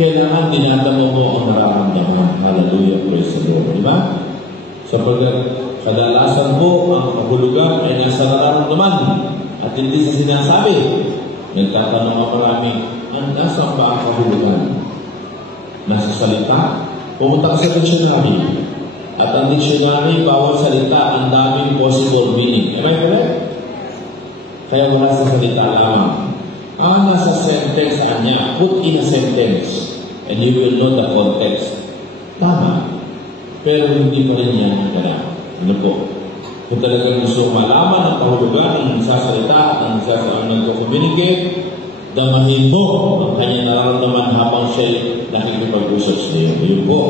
kailangan dinadamo mo ang nararamdaman. Hallelujah, praise the Lord. Di ba? Sapagkat kadalasan po ang kahulugan ay nasa nararamdaman at hindi sa sinasabi. Nagtatanong ang marami, nasa ba ang kahulugan? Nasa salita? Pumunta ka sa dictionary. At ang dictionary, bawat salita, ang daming possible meaning. Am I correct? Kaya wala sa salita lamang. Ang nasa sentence niya, put in a sentence and you will know the context. Tama. Pero hindi pa rin yan ganap. Ano po? Kung talagang gusto malaman ang kahulugan ng sasalita at ang nagko-communicate, damahin mo ang kanyang nararamdaman habang siya'y nakikipag-usap sa iyo. Yun po.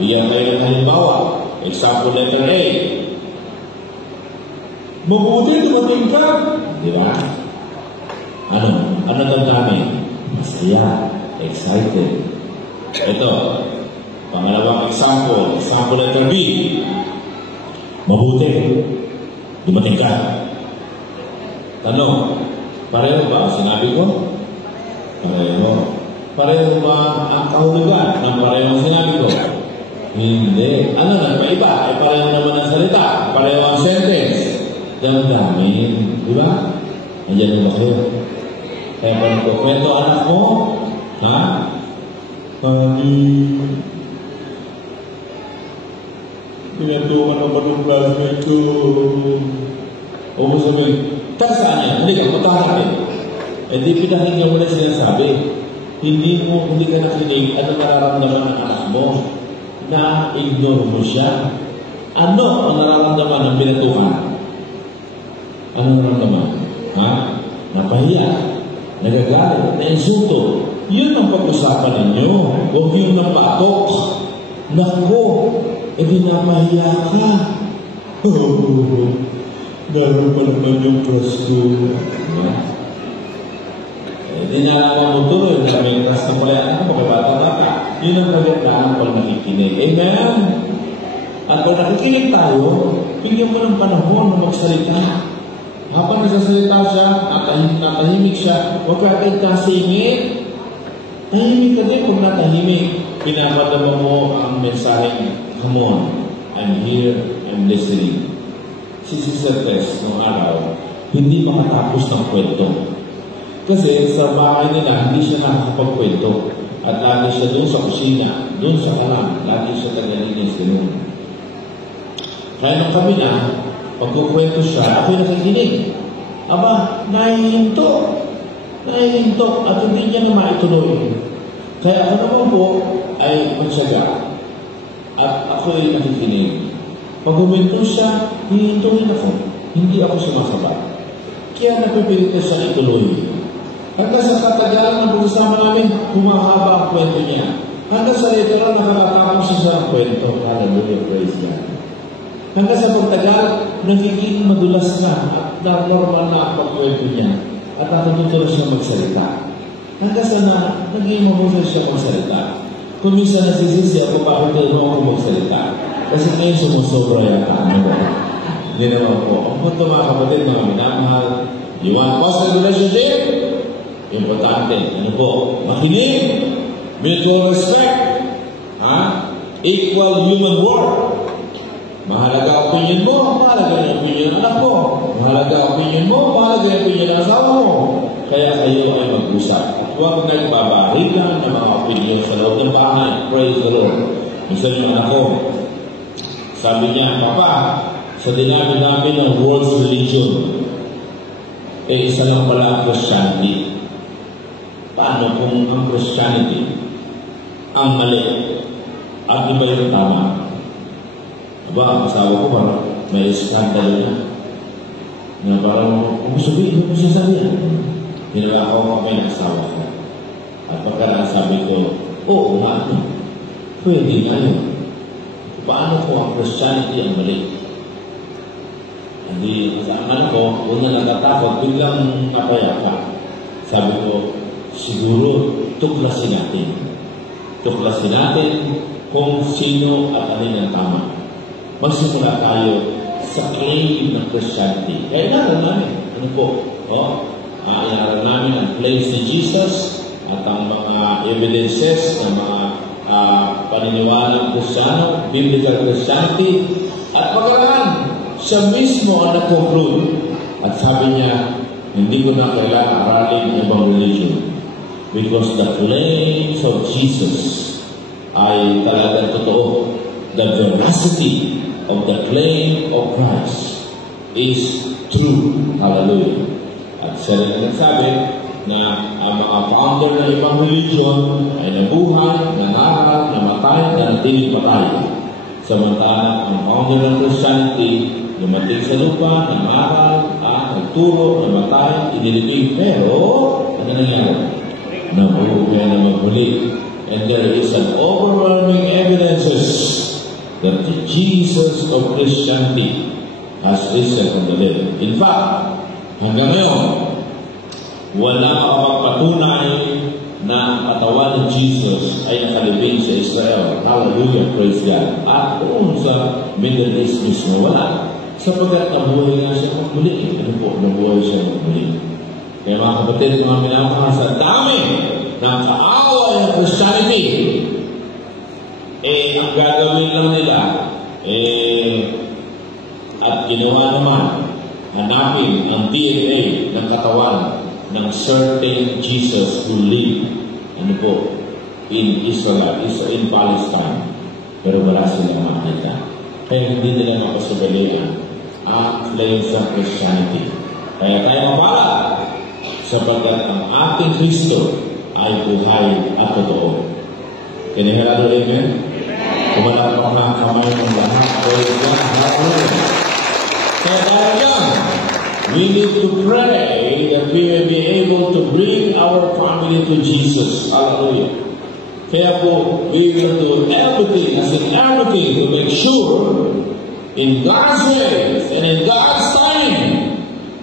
Bigyan kayo ng halimbawa. Example letter A. Mabuti, dumating ka. Di ba? Ano namin? Masaya. Excited. Ito. Pangalawang example. Example letter B. Mabuti. Dumating ka. Tanong. Pareho ba ang sinabi ko? Pareho. Pareho ba ang kahulugan ng pareho ang sinabi ko? Hindi. Ano nagpaiba? Ay pareho naman ang salita. Pareho ang sentence. Damdamin. Di ba? Nandiyan mo kayo. Kaya pa nagkukwento anak mo, ha? Pinatukan ako ng classmate ko. O mo sabihin, saan niya? Hindi ka, patahan natin. Eh di pinahinggan mo na sinasabi. Hindi ka nakinig ano nararamdaman ng anak mo. Na-ignore mo siya. Ano ang nararamdaman ng pinatukan? Ano nararamdaman? Ha? Napahiya. Nagagalit. Na-insulto. Yun ang pag-usapan ninyo. Huwag yung napatok. Naku, di napahiya ka. Daron pa naman yung crush ko. Hindi na naman mo tuloy na may crush na pala ako, makibata-bata. Yun ang kagandahan pag nakikinig. Amen? At pag nakikinig tayo, bigyan mo ng panahon na magsalita. Habang nagsasalita siya, natahimik siya, huwag ka kayo kasingit. Tahimik ka din kung natahimik. Pinapadama mo ang mensaheng, come on, I'm here, I'm listening. Si Sister Tess, noong araw, hindi makatapos ng kwento. Kasi sa bahay nila, hindi siya nakakapagkwento. At lagi siya doon sa kusina, doon sa kalam, lagi siya tagalinis doon. Kaya nung kami na, pagkukwento siya, ako'y nakikinig. Aba, nahihinto. At hindi niya na maituloy. Kaya ako naman po ay magsaga. At ako'y nakikinig. Pag huminto siya, hihintuin ako. Hindi ako sumasabat. Kaya napipilit na siya ituloy. Hanggang sa katagalan ng pag-usama namin, humahaba ang kwento niya. Hanggang sa literal nakakatapos siya ng kwento. Hallelujah, praise God. Hanggang sa pagtagal, nagiging madulas na at normal na ang pagkwento niya. At natutunan siya magsalita. Hanggang sa naging mabuti siya magsalita. Kung minsan nasisisi ako, bakit mo ako magsalita? Kasi ngayon sumusobra yata. Hindi naman po. Ang punto mga kapatid, mga minamahal, you want positive relationship? Importante. Ano po? Makinig. Mutual respect. Equal human worth. Mahalaga opinion mo, mahalaga yung opinion ng anak mo. Mahalaga opinion mo, mahalaga yung opinion ng asawa mo. Kaya kayo ay mag-usap. Huwag nagbabahigan ng mga opinion sa loob ng bahay. Praise the Lord. Minsan yung anak ko, sabi niya, Papa, sa dinami-dami ng world's religion, isa lang pala ang Christianity. Paano kung ang Christianity ang mali at iba yung tama? Diba, ang asawa ko parang may skandalo na parang kung sabihin, kung sasabihin. Hinaga ako may asawa ko. At pagka sabi ko, oo nga, pwede nga yun. Paano ko ang Christianity ang mali? Hindi, ang anak ko, una natatakot, biglang napayaka. Sabi ko, siguro, tuklasin natin. Tuklasin natin kung sino at alin ang tama. Magsimula tayo sa claim ng Christianity. Kaya inaral namin. Ano po? Inaral namin ang place ni Jesus at ang mga evidences ng mga paniniwalang Kristiyano, biblical Christianity, at pagkaraan, siya mismo ang nag-conclude. At sabi niya, hindi ko na kailangan aralin ibang religion because the claims of Jesus ay talagang totoo. The veracity of the claim of Christ is true. Hallelujah. At siya rin nagsabi na ang mga founder ng ibang religion ay nabuhay, nangaral, namatay, nanatiling patay. Samantala, ang founder ng Christianity, lumating sa lupa, nangaral, nagturo, namatay, inilibing. Pero, ano nangyari? Nabuhay na maghuli. And there is an overwhelming evidences that the Jesus of Christianity has risen from the dead. In fact, hanggang ngayon, wala makapagpatunay na katawan ng Jesus ay nakalibing sa Israel. Hallelujah, praise God. At kung sa Middle East mismo, wala. Sapagkat nabuhay nga siya maghuli. Ano po, nabuhay siya maghuli. Kaya mga kapatid, mga minamahal, sa dami ng kaaway ng Christianity, ang gagawin lang nila, at ginawa naman, hanapin ang DNA ng katawan ng certain Jesus who lived, in Israel, in Palestine. Pero wala silang makita. Kaya hindi nila makasabalian ang claims ng Christianity. Kaya tayo mapala, sapagkat ang ating Kristo ay buhay at totoo. Can you hear that? Amen? Kumalapak na ang kamay ng lahat. Praise God. Hallelujah. Kaya tayo yan. We need to pray that we may be able to bring our family to Jesus. Hallelujah. Kaya po, we will do everything, as in everything, to make sure in God's ways and in God's time,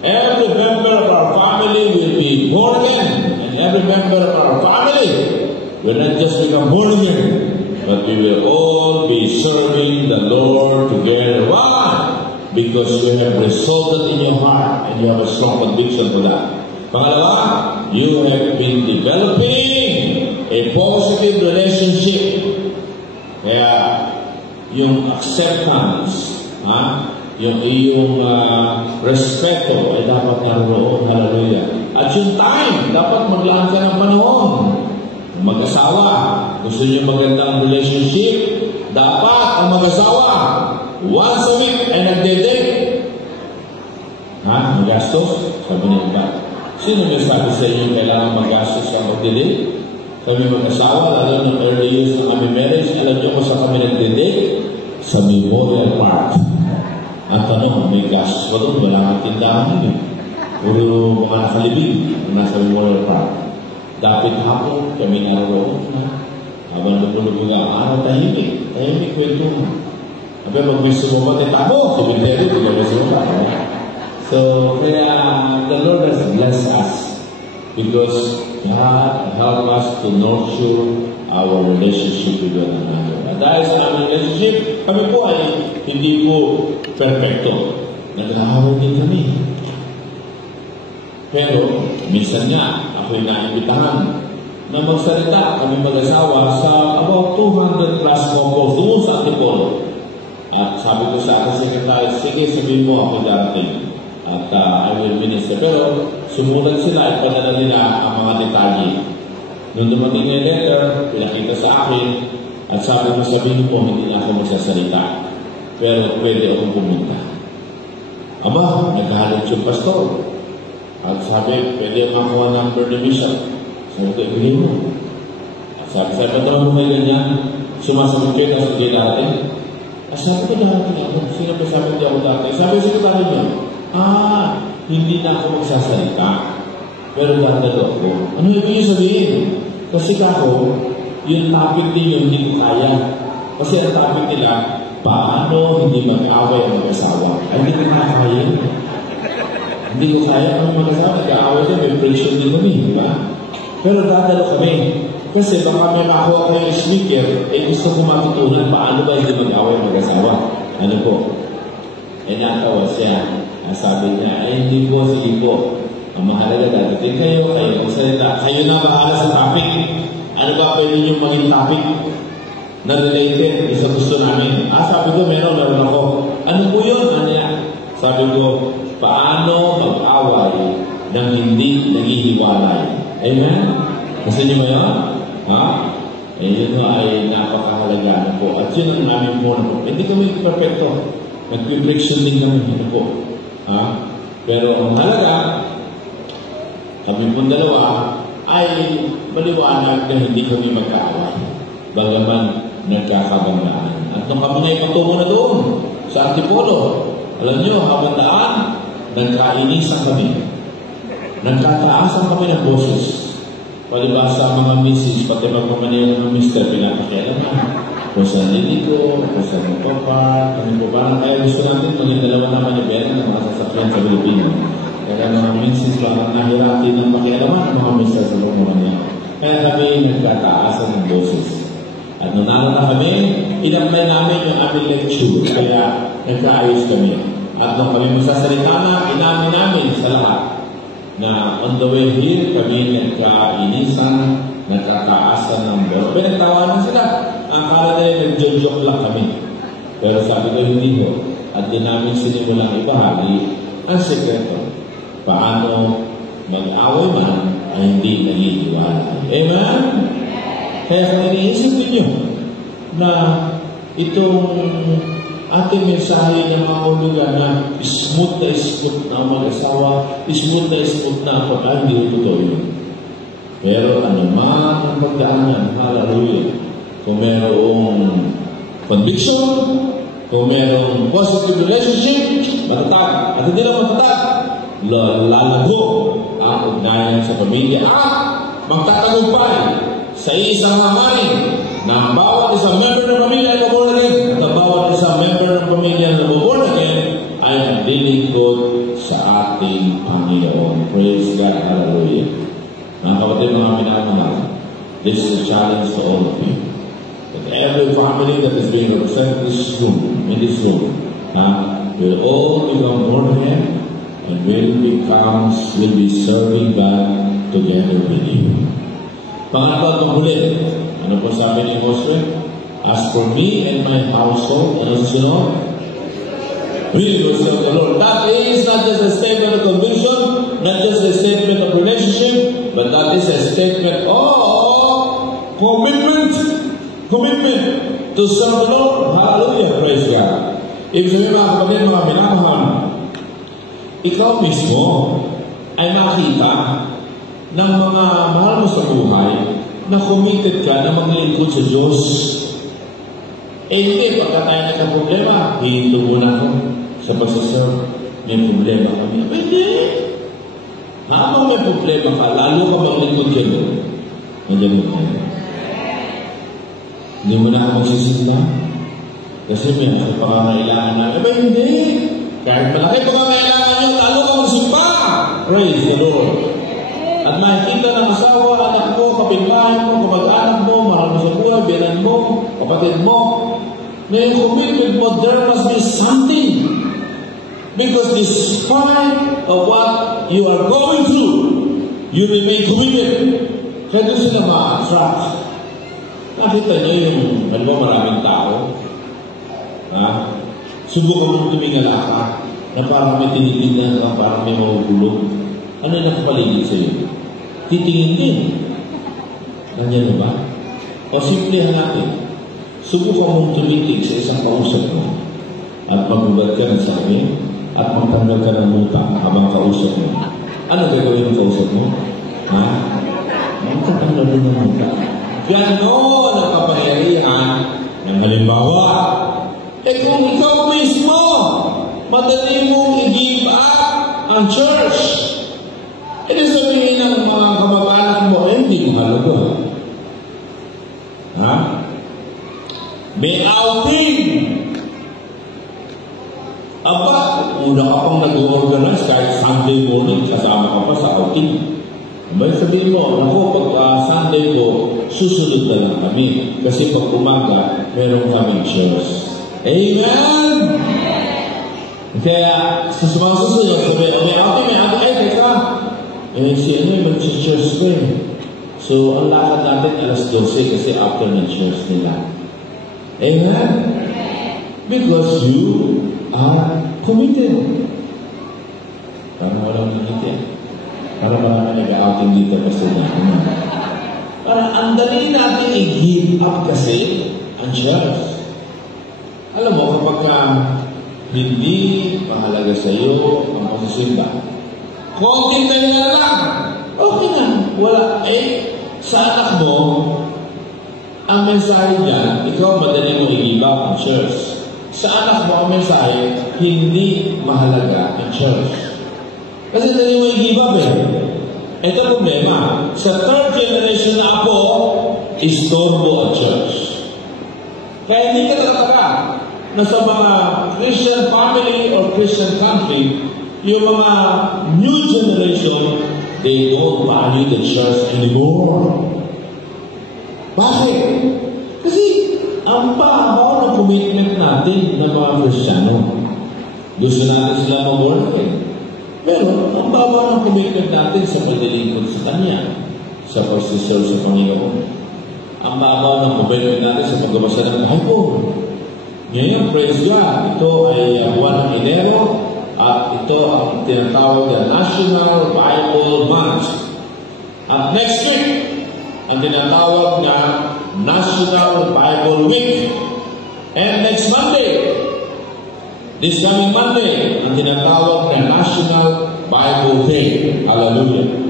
every member of our family will be born again, and every member of our family will not just become born again, but we will all be serving the Lord together. Why? Because you have resulted in your heart and you have a strong conviction for that. Pangalawa, you have been developing a positive relationship. Kaya, yung acceptance, yung iyong respeto ay dapat naroon. Hallelujah. At yung time, dapat maglaan ka ng panahon. Mag-asawa, gusto niyo magandang relationship, dapat ang mag-asawa once a week ay nagde-date. Magastos? Sabi niya ba? Sino may sabi sa inyo kailangan magastos ang magde-date? Kami mag-asawa, lalo ng early years ng aming marriage, alam niyo kung saan kami nagde-date? Sa Memorial Park. Ang tanong, may gastos ba doon? Wala kang tindahan yun. Puro mga nakalibig nasa Memorial Park. Dapat hapon, kami naroon. Habang nagulog ang araw, tahimik. Tahimik kwento mo. Sabi, mag-wish mo ba? Tamo! Cemetery, mag-wish mo ba? So, kaya the Lord has blessed us because God helped us to nurture our relationship with one another. At dahil sa aming relationship, kami po ay hindi po perfecto. Nag-aaway din kami. Pero, minsan nga, ako'y naimbitahan na magsalita kami mag-asawa sa about 200 plus couples doon sa Antipolo. At sabi ko sa aking sekretary, sige, sabihin mo ako darating. At I will minister. Pero sumulat sila at padala nila ang mga detalye. Nung dumating yung letter, pinakita sa akin at sabi mo, sabihin mo, hindi na ako magsasalita. Pero pwede akong pumunta. Aba, naghahanap yung pastor. At sabi, pwede makuha number ni Bishop. Sabi ko, ibigay mo. At sabi, patawag mo may ganyan. Sumasagot kayo kasi hindi darating. At sabi ko, darating ako. Sino ba sabi hindi ako darating? Sabi ko, sekretary niyo, hindi na ako magsasalita. Pero dadalo ako. Ano ibig sabihin? Kasi ako, yung topic ninyo hindi ko kaya. Kasi ang topic nila, paano hindi mag-away ang mag-asawa? Ay, hindi ko kaya. Hindi ko kaya ang mag-asawa. Nag-aaway din, may pressure din kami, di ba? Pero dadalo kami. Kasi baka may makuha kayo yung speaker, gusto ko matutunan paano ba hindi mag-away ang mag-asawa. Ano po? Natawa siya. Sabi niya, hindi po, sige po. Ang mahalaga dadating kayo magsalita. Kayo na bahala sa topic. Ano ba pwede nyo maging topic na related? Isa gusto namin. Sabi ko, meron ako. Ano po yun? Ano yan? Sabi ko, paano mag-away nang hindi naghihiwalay? Amen? Gusto nyo ba yun? Yun ay napakahalaga na po. At yun ang namin po na po. Hindi kami perfecto. Nag-reflection din kami na po. Pero ang halaga, kami pong dalawa ay maliwanag na hindi kami magkaaway. Bagaman nagkakabanggaan. At nung kami na ipatungo na doon sa Antipolo, alam nyo, habang daan, nagkainisan kami. Nagkataasan kami ng boses. Palibasa mga misis, pati magpamanila ng mister, pinapakialaman. Kung saan dito, kung saan magpapart, kami po ba? Kaya gusto natin, maging dalawa naman yung pera ng mga sasakyan sa Pilipino. Kaya mga misis, parang nahirati ng pakialaman ng mga mister sa mga niya. Kaya kami nagkataasan ng boses. At nung na kami, inapply namin yung aming lecture. Kaya nagkaayos kami. At nung kami magsasalita na, inamin namin sa lahat na on the way here, kami nagkainisan, nagkakaasan ng boses. Pinagtawanan sila. Akala nila nag-joke lang kami. Pero sabi ko, hindi ko. At din namin sinimulang ibahagi ang sekreto. Paano mag-away man ay hindi naghihiwalay. Amen? Kaya kung iniisip ninyo na itong ating mensahe ng mga hulugan na smooth na mag-asawa, smooth na pag hindi totoo yun. Pero ano man ang pagdaanan, hallelujah. Kung mayroong conviction, kung mayroong positive relationship, matatag. At hindi lang matatag, lalago ang ugnayan sa pamilya. Magtatagumpay sa isang hangarin na ang bawat isang member ng pamilya ay born again. At ang bawat isang member ng pamilya na born again ay naglilingkod sa ating Panginoon. Praise God. Hallelujah. Mga kapatid, mga minamahal, this is a challenge to all of you. That every family that is being represented in this room, will all become born again and will be serving God together with you. Pangatlo itong huli. Ano po sabi ni Joshua? As for me and my household, ano sino? We will serve the Lord. That is not just a statement of conviction, not just a statement of relationship, but that is a statement of commitment to serve the Lord. Hallelujah. Praise God. Ibig sabihin mga kapatid, mga minamahal, ikaw mismo ay makita ng mga mahal mo sa buhay na committed ka na maglingkod sa Diyos. Hindi, pagka tayo nagka-problema, hihinto muna ako sa pagsaserve. May problema kami. Hindi. Habang may problema ka, lalo ka maglingkod ka doon. Nandiyan mo tayo. Hindi mo na ako magsisimba. Kasi may pangangailangan na. Hindi. Kahit malaki pangangailangan nyo, lalo ka magsimba. Praise the Lord. At makikita ng asawa, anak mo, kapitbahay mo, kamag-anak mo, mahal mo sa buhay, biyanan mo, kapatid mo, may commitment mo, there must be something. Because despite of what you are going through, you remain committed. Kaya doon sila ma-attract. Nakita niyo yung, halimbawa maraming tao, subukan mong tumingala ka, na parang may tinitingnan ka, parang may mahugulog. Ano yung nakapaligid sa'yo? Titingin din. Nandiyan ba? O simplihan natin. Subukan mong tumitig sa isang kausap mo at magubad ka ng sabi at magtanggal ka ng utang habang kausap mo. Ano gagawin ng kausap mo? Magtatanggal din ng utang. Ganon ang kapangyarihan ng halimbawa. Kung ikaw mismo madali mong i-give up ang church, sabihin ng mga kamag-anak mo, hindi mo halaga. May outing. Aba, una ka pang nag-organize kahit Sunday morning, kasama ka pa sa outing. May sabihin mo, pag Sunday ko, susunod na lang kami. Kasi pag umaga, meron kaming church. Amen! Kaya, sa mga susunod, sabi, may outing, teka. may mag-church ko eh. So, ang lakad natin alas 12 kasi after ng church nila. Amen? Because you are committed. Parang walang committed. Para marami nag-outing dito kasi na. Para ang dali natin i-give up kasi ang church. Alam mo, kapag hindi mahalaga sa iyo ang pagsisimba, konting na lang, okay na. Wala. Sa anak mo, ang mensahe niya, ikaw madali mo i-give up ang church. Sa anak mo, ang mensahe, hindi mahalaga ang church. Kasi dali mo i-give up eh. Ito ang problema. Sa third generation na ako, istorbo ang church. Kaya hindi ka talaga na sa mga Christian family or Christian country, yung mga new generation, they don't value the church anymore. Bakit? Kasi ang babaw ng commitment natin ng mga Kristiyano. Gusto natin sila mag-work. Pero ang babaw ng commitment natin sa paglilingkod sa Kanya, sa pagsiserve sa Panginoon. Ang babaw ng commitment natin sa pagbabasa ng Bible. Ngayon, praise God, ito ay buwan ng Enero at ito ang tinatawag na National Bible Month. At next week, ang tinatawag na National Bible Week. And next Monday, this coming Monday, ang tinatawag na National Bible Day. Hallelujah.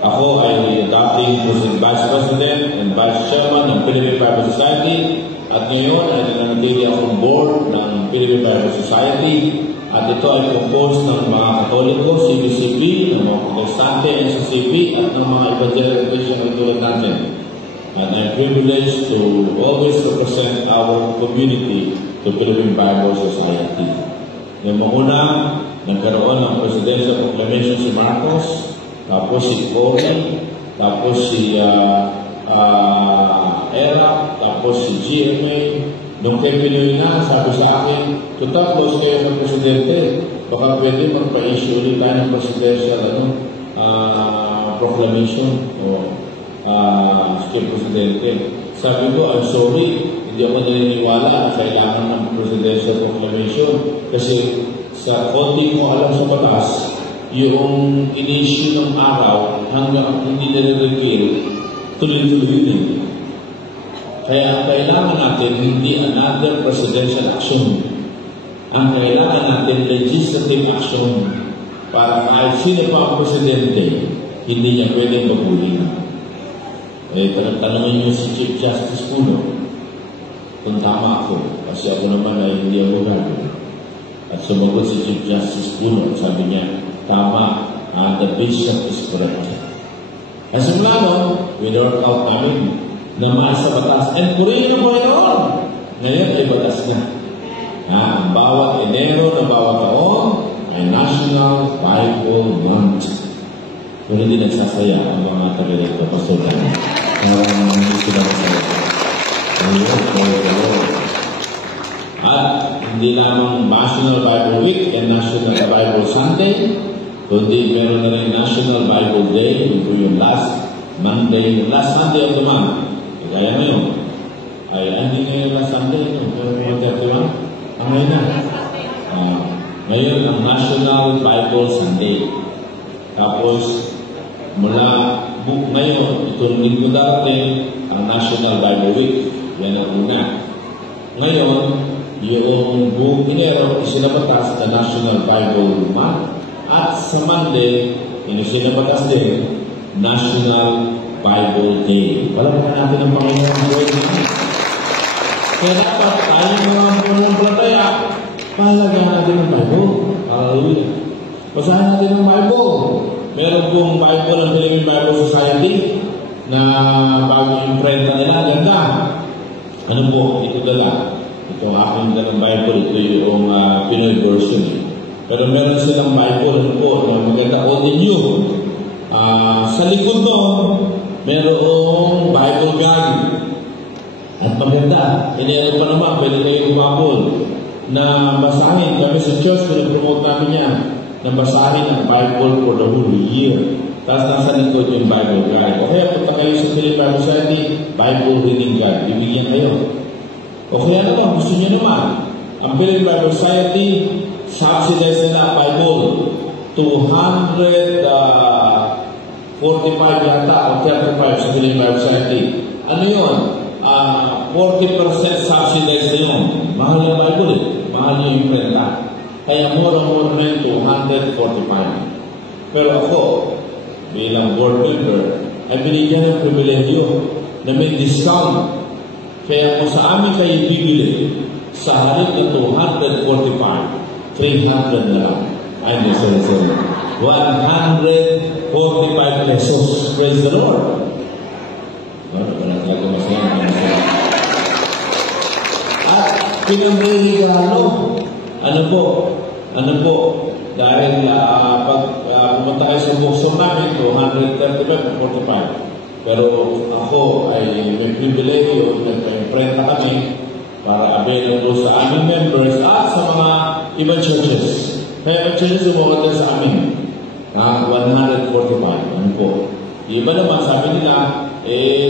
Ako ay dating Vice President and Vice Chairman ng Philippine Bible Society at ngayon ay nananatili akong board ng Philippine Bible Society at ito ay composed ng mga Katoliko, CBCP, ng mga Protestante, SCCP at ng mga Evangelical Christian na tulad natin. And I'm privileged to always represent our community to Philippine Bible Society. Ngayon mauna, nagkaroon ng Presidential Proclamation si Marcos, tapos si Cory, tapos si ERA, tapos si GMA. Nung kay Pinoy na, sabi sa akin, tutapos kayo ng Presidente, baka pwede magpa-issue ulit tayo ng Presidential Proclamation o kay Presidente. Sabi ko, I'm sorry, hindi ako naniniwala na kailangan ng Presidential Proclamation kasi sa konti ko alam sa batas, yung in-issue ng araw hanggang hindi nare-reveal, tuloy-tuloy din. Kaya ang kailangan natin hindi another presidential action. Ang kailangan natin legislative action para kahit sino pa ang presidente, hindi niya pwedeng magulin. Tanungin niyo si Chief Justice Puno kung tama ako, kasi ako naman ay hindi abogado. At sumagot si Chief Justice Puno, sabi niya, tama, the bishop is correct. Kasi mula nun, we-work out namin na maas sa batas. And purihin ang Panginoon. Ngayon ay batas na. Ang bawat Enero na bawat taon ay National Bible Month. Pero hindi nagsasaya ang mga taga-rito, Pastor Dan. Hindi sila masaya. At hindi lamang National Bible Week and National Bible Sunday, kundi meron na rin National Bible Day, ito yung last Monday of the month. Kaya ngayon, hindi na yung last Sunday, pero may 31, ngayon na. Ngayon ang National Bible Sunday. Tapos, mula ngayon, itong linggo dati, ang National Bible Week. Yan ang una. Ngayon, yung buong Enero, isinabatas na National Bible Month. At sa Monday, isinabatas din, National Bible Day. Wala natin ang Panginoon Lord. Kaya dapat tayo mga pananampalataya, pahalagaan natin ang Bible. Hallelujah. Basahin natin ang Bible. Meron pong Bible ang Philippine Bible Society na bago yung prenta nila. Ganda. Ano po? Ito dala. Ito ang aking dalang Bible. Ito yung Pinoy version. Pero meron silang Bible. Ano po? Maganda. Old and new. Sa likod doon, merong Bible guide. At maganda. Meron pa naman, pwede kayo Bible na basahin. Kami sa church, pinapromote namin yan, na basahin ang Bible for the whole year. Tapos nasa likod yung Bible Guide. O kaya punta kayo sa Philippine Bible Society, Bible Reading Guide. Bibigyan kayo. O kaya naman, gusto nyo naman, ang Philippine Bible Society, subsidize nila Bible. 245 yata o 35 sa Philippine Bible Society. Ano yun? 40% subsidize na yun. Mahal yung Bible eh. Mahal yung imprenta. Kaya more na yung 245. Pero ako, bilang board member, ay binigyan ng pribilehyo na may discount. Kaya kung sa amin kayo bibili, sa halip na 245, 300 na lang. Ay, no, sorry. 145 pesos. Praise the Lord. At pinamrehigalo. Ano po? Dahil pag pumunta kayo sa bukso namin, 235 o 45. Pero ako ay may privilege, nagpa-imprenta kami para available sa aming members at sa mga ibang churches. Kaya ang churches umuha sa amin. 145. Ano po? Iba naman, sabi nila,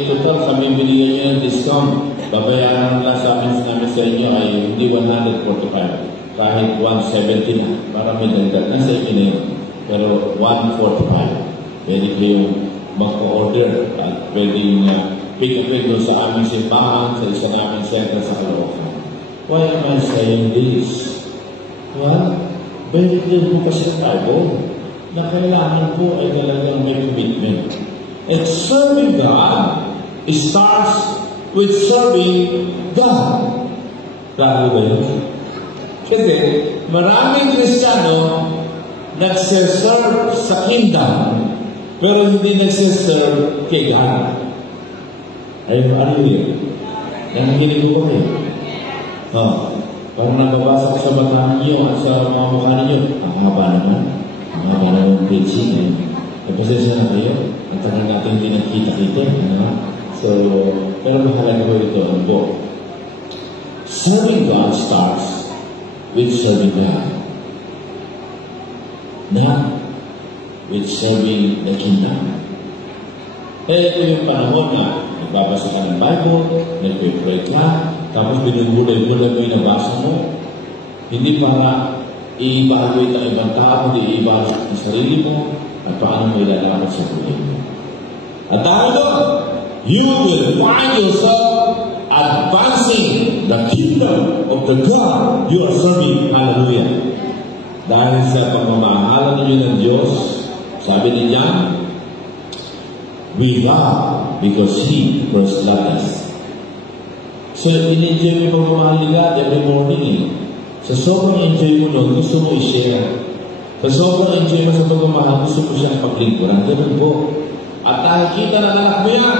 total kami binigyan nyo ng discount. Babayaran nila sa amin sa inyo ay hindi 145. Kahit 170 na. Para may dagdag na sa inyo na yun. Pero 145. Pwede kayong mag-order at pwedeng pick-up doon sa aming simbahan, sa isa naming center sa Caloocan. Why am I saying this? Well, very clear po kasi tayo na kailangan po ay talagang may commitment. And serving God starts with serving God. Lalo ba yun? Kasi maraming Kristiyano nagsiserve sa kingdom pero hindi nagsiserve kay God. Ay, ano yun? Nanginig ko kayo. Parang nababasa ko sa mata ninyo at sa mga mukha ninyo. Ang haba naman. Ang haba naman preaching. Pasensya na kayo. Ang tagal natin hindi nakita-kita. So, pero mahalaga ko ito. Ano po? Serving God starts with serving God. Not with serving the kingdom. Ito yung panahon na nagbabasa ka ng Bible, nagpe-pray ka, tapos binubulay-bulay mo yung nabasa mo. Hindi para i-evaluate ang ibang tao, hindi i-evaluate ang sarili mo, at paano mo ilalamat sa buhay mo. At dahil doon, you will find yourself advancing the kingdom of the God you are serving. Hallelujah. Dahil sa pagmamahalan ninyo ng Diyos, sabi niya, we love because He first loved us. So, in-enjoy mo pagmamahal ni God every morning. Sa sobrang enjoy mo nun, gusto mo i-share. Sa sobrang enjoy mo sa pagmamahal, gusto mo siyang paglingkuran. Ganun po. At nakikita na anak mo yan.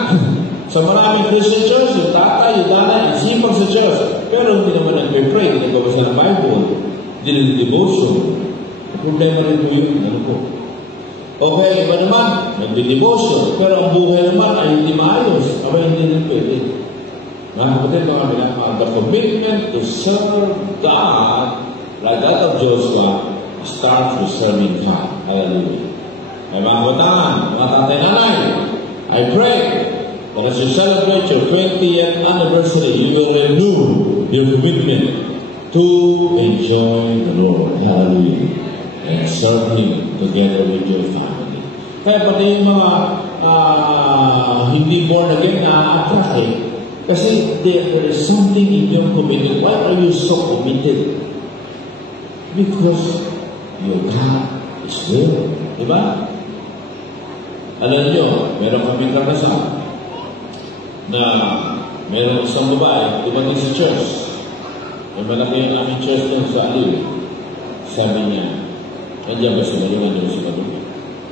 Sa maraming Christian church, yung tatay, yung nanay, yung sipag sa church. Pero hindi naman nagpe-pray, hindi nagbabasa ng Bible, hindi nag-devotion. Problema rin po yun. Ano po? Okay, iba naman, nag-devotion. Pero ang buhay naman ay hindi maayos. Aba, hindi rin pwede. Mga kapatid, mga minamahal, the commitment to serve God, like that of Joshua, starts with serving God. Hallelujah. Ay mga kabataan, mga tatay-nanay, I pray that as you celebrate your 20th anniversary, you will renew your commitment to enjoy the Lord. Hallelujah. And serve Him together with your family. Kaya pati yung mga hindi born again na atras eh. Kasi there is something in your commitment. Why are you so committed? Because your God is there. Diba? Alam nyo, meron kaming karanasan na meron isang babae dumating sa church. May malaki yung aming church doon sa Aliw. Sabi niya, nandiyan ba sila yung nandiyan sila doon?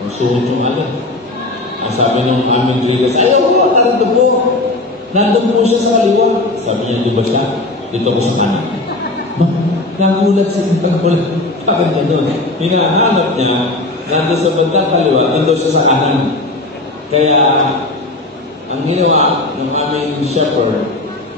Ang suhod yung alam. Ang sabi ng aming greeters, ayaw ko, nandun po. Nandun po siya sa kaliwa. Sabi niya, di ba siya? Dito ko sa kanan. Nagulat siya. Bakit niya doon? Hinahanap niya, nandun sa bandang kaliwa, nandun siya sa kanan. Kaya, ang ginawa ng aming shepherd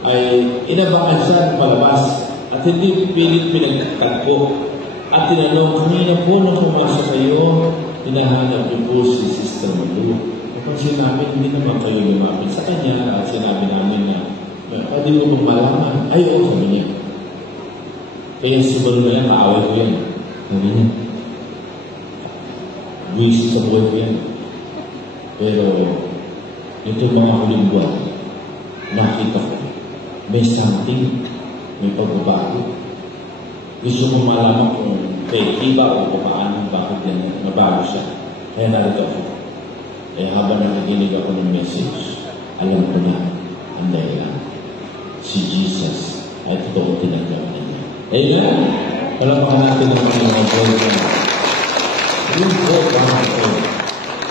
ay inabangan siya palabas at hindi pilit pinagtagpo. At tinanong, kanina po nung pumasok kayo, hinahanap niyo po si Sister Malu. Kapag sinabi, hindi naman kayo lumapit sa kanya at sinabi namin na pwede mo bang malaman? Ay, oo, sabi niya. Kaya si Malu na lang, kaaway ko yan. Sabi niya. Buwis sa buhay ko yan. Pero, ito mga huling buwan, nakita ko, may something, may pagbabago. Gusto mo malaman kung fake ba o paano, bakit yan, nabago siya. Kaya narito ako. Kaya habang nakikinig ako ng message, alam ko na ang dahilan. Si Jesus ay totoo tinanggap na niya. Amen? Palapakan natin ang mga boyfriend. Yung boyfriend,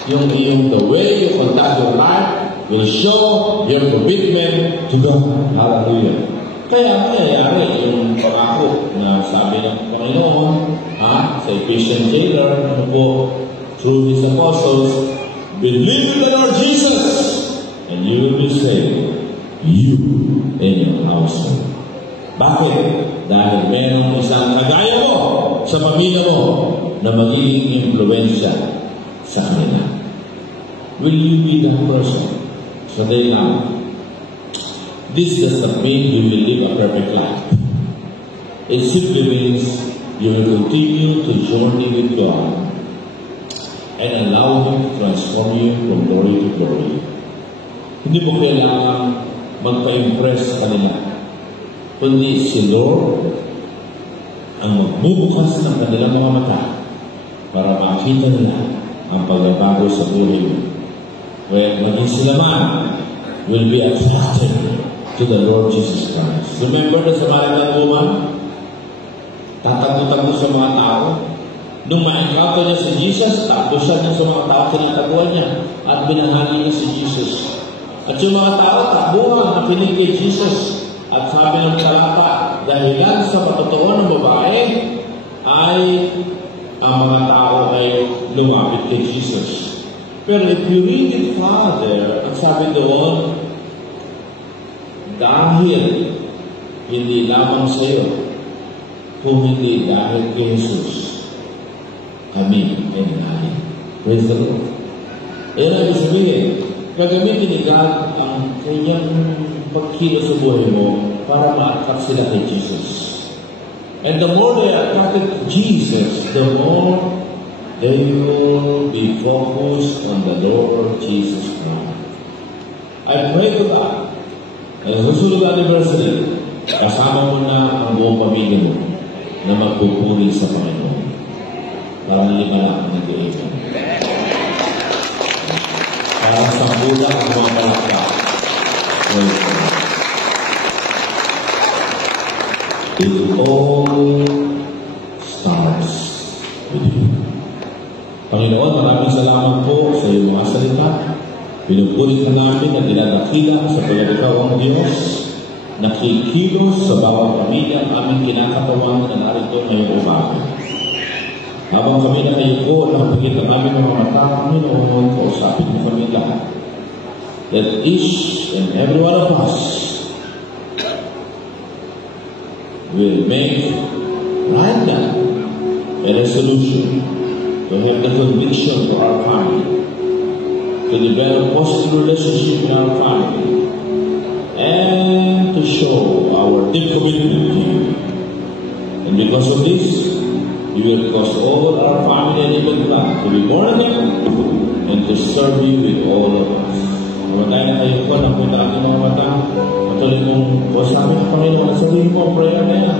yung the way you conduct your life will show your commitment to God. Hallelujah. Kaya nangyayari yung pangako na sabi ng Panginoon sa Ephesian jailer, through His apostles, believe in the Lord Jesus and you will be saved, you and your household. Bakit? Dahil merong isang kagaya mo sa pamilya mo na magiging impluensya sa kanila. Will you be that person? So they now, this does not mean you will live a perfect life. It simply means you will continue to journey with God and allow Him to transform you from glory to glory. Hindi mo kailangan magpa-impress sa kanila, kundi si Lord ang magbubukas ng kanilang mga mata para makita nila ang pagbabago sa buhay mo. Where maging sila man will be attracted to the Lord Jesus Christ. Remember the Samaritan woman? Tatakbo-takbo sa mga tao. Nung ma-encounter niya si Jesus, takbo siya sa mga tao, tinataguan niya at binahagi niya si Jesus. At yung mga tao, takbuhan, nakinig kay Jesus. At sabi ng talata, dahilan sa patutuon ng babae ay ang mga tao ay lumapit kay Jesus. Pero if you read it further, ang sabi doon, dahil hindi lamang sa iyo, kung hindi dahil kay Jesus, kami ay nangyari. Praise the Lord. Ayan ang sabihin, gagamitin ni God ang kanyang pagkilo sa buhay mo para ma-attract sila kay Jesus. And the more they are attracted to Jesus, the more they will be focused on the Lord Jesus Christ. I pray to God, sa susunod anniversary, kasama mo na ang buong pamilya mo na magpupuri sa Panginoon. Para lima lang ang nag-iipan. Para sa mula ang mga malakya. It all starts with you. Panginoon, maraming salamat po sa iyong mga salita. Pinupulit na namin na dinadakila sa pagkakataw ang Diyos, nakikilos sa bawat pamilya ang aming kinakatawan na narito ngayong umaga. Habang kami nakayuko, nakapagit ang aming mga mata, Panginoon, kausapin mo kami lahat. That each and every one of us will make right now a resolution to have the conviction to our family, to develop positive relationship in our family, and to show our deep commitment to you. And because of this, you will cause all our family and even God to be born again and to serve you with all of us. Kung tayo na kayo po, napunta ating mga mata, patuloy mong kausapin ng Panginoon at sabihin mo ang prayer na yan.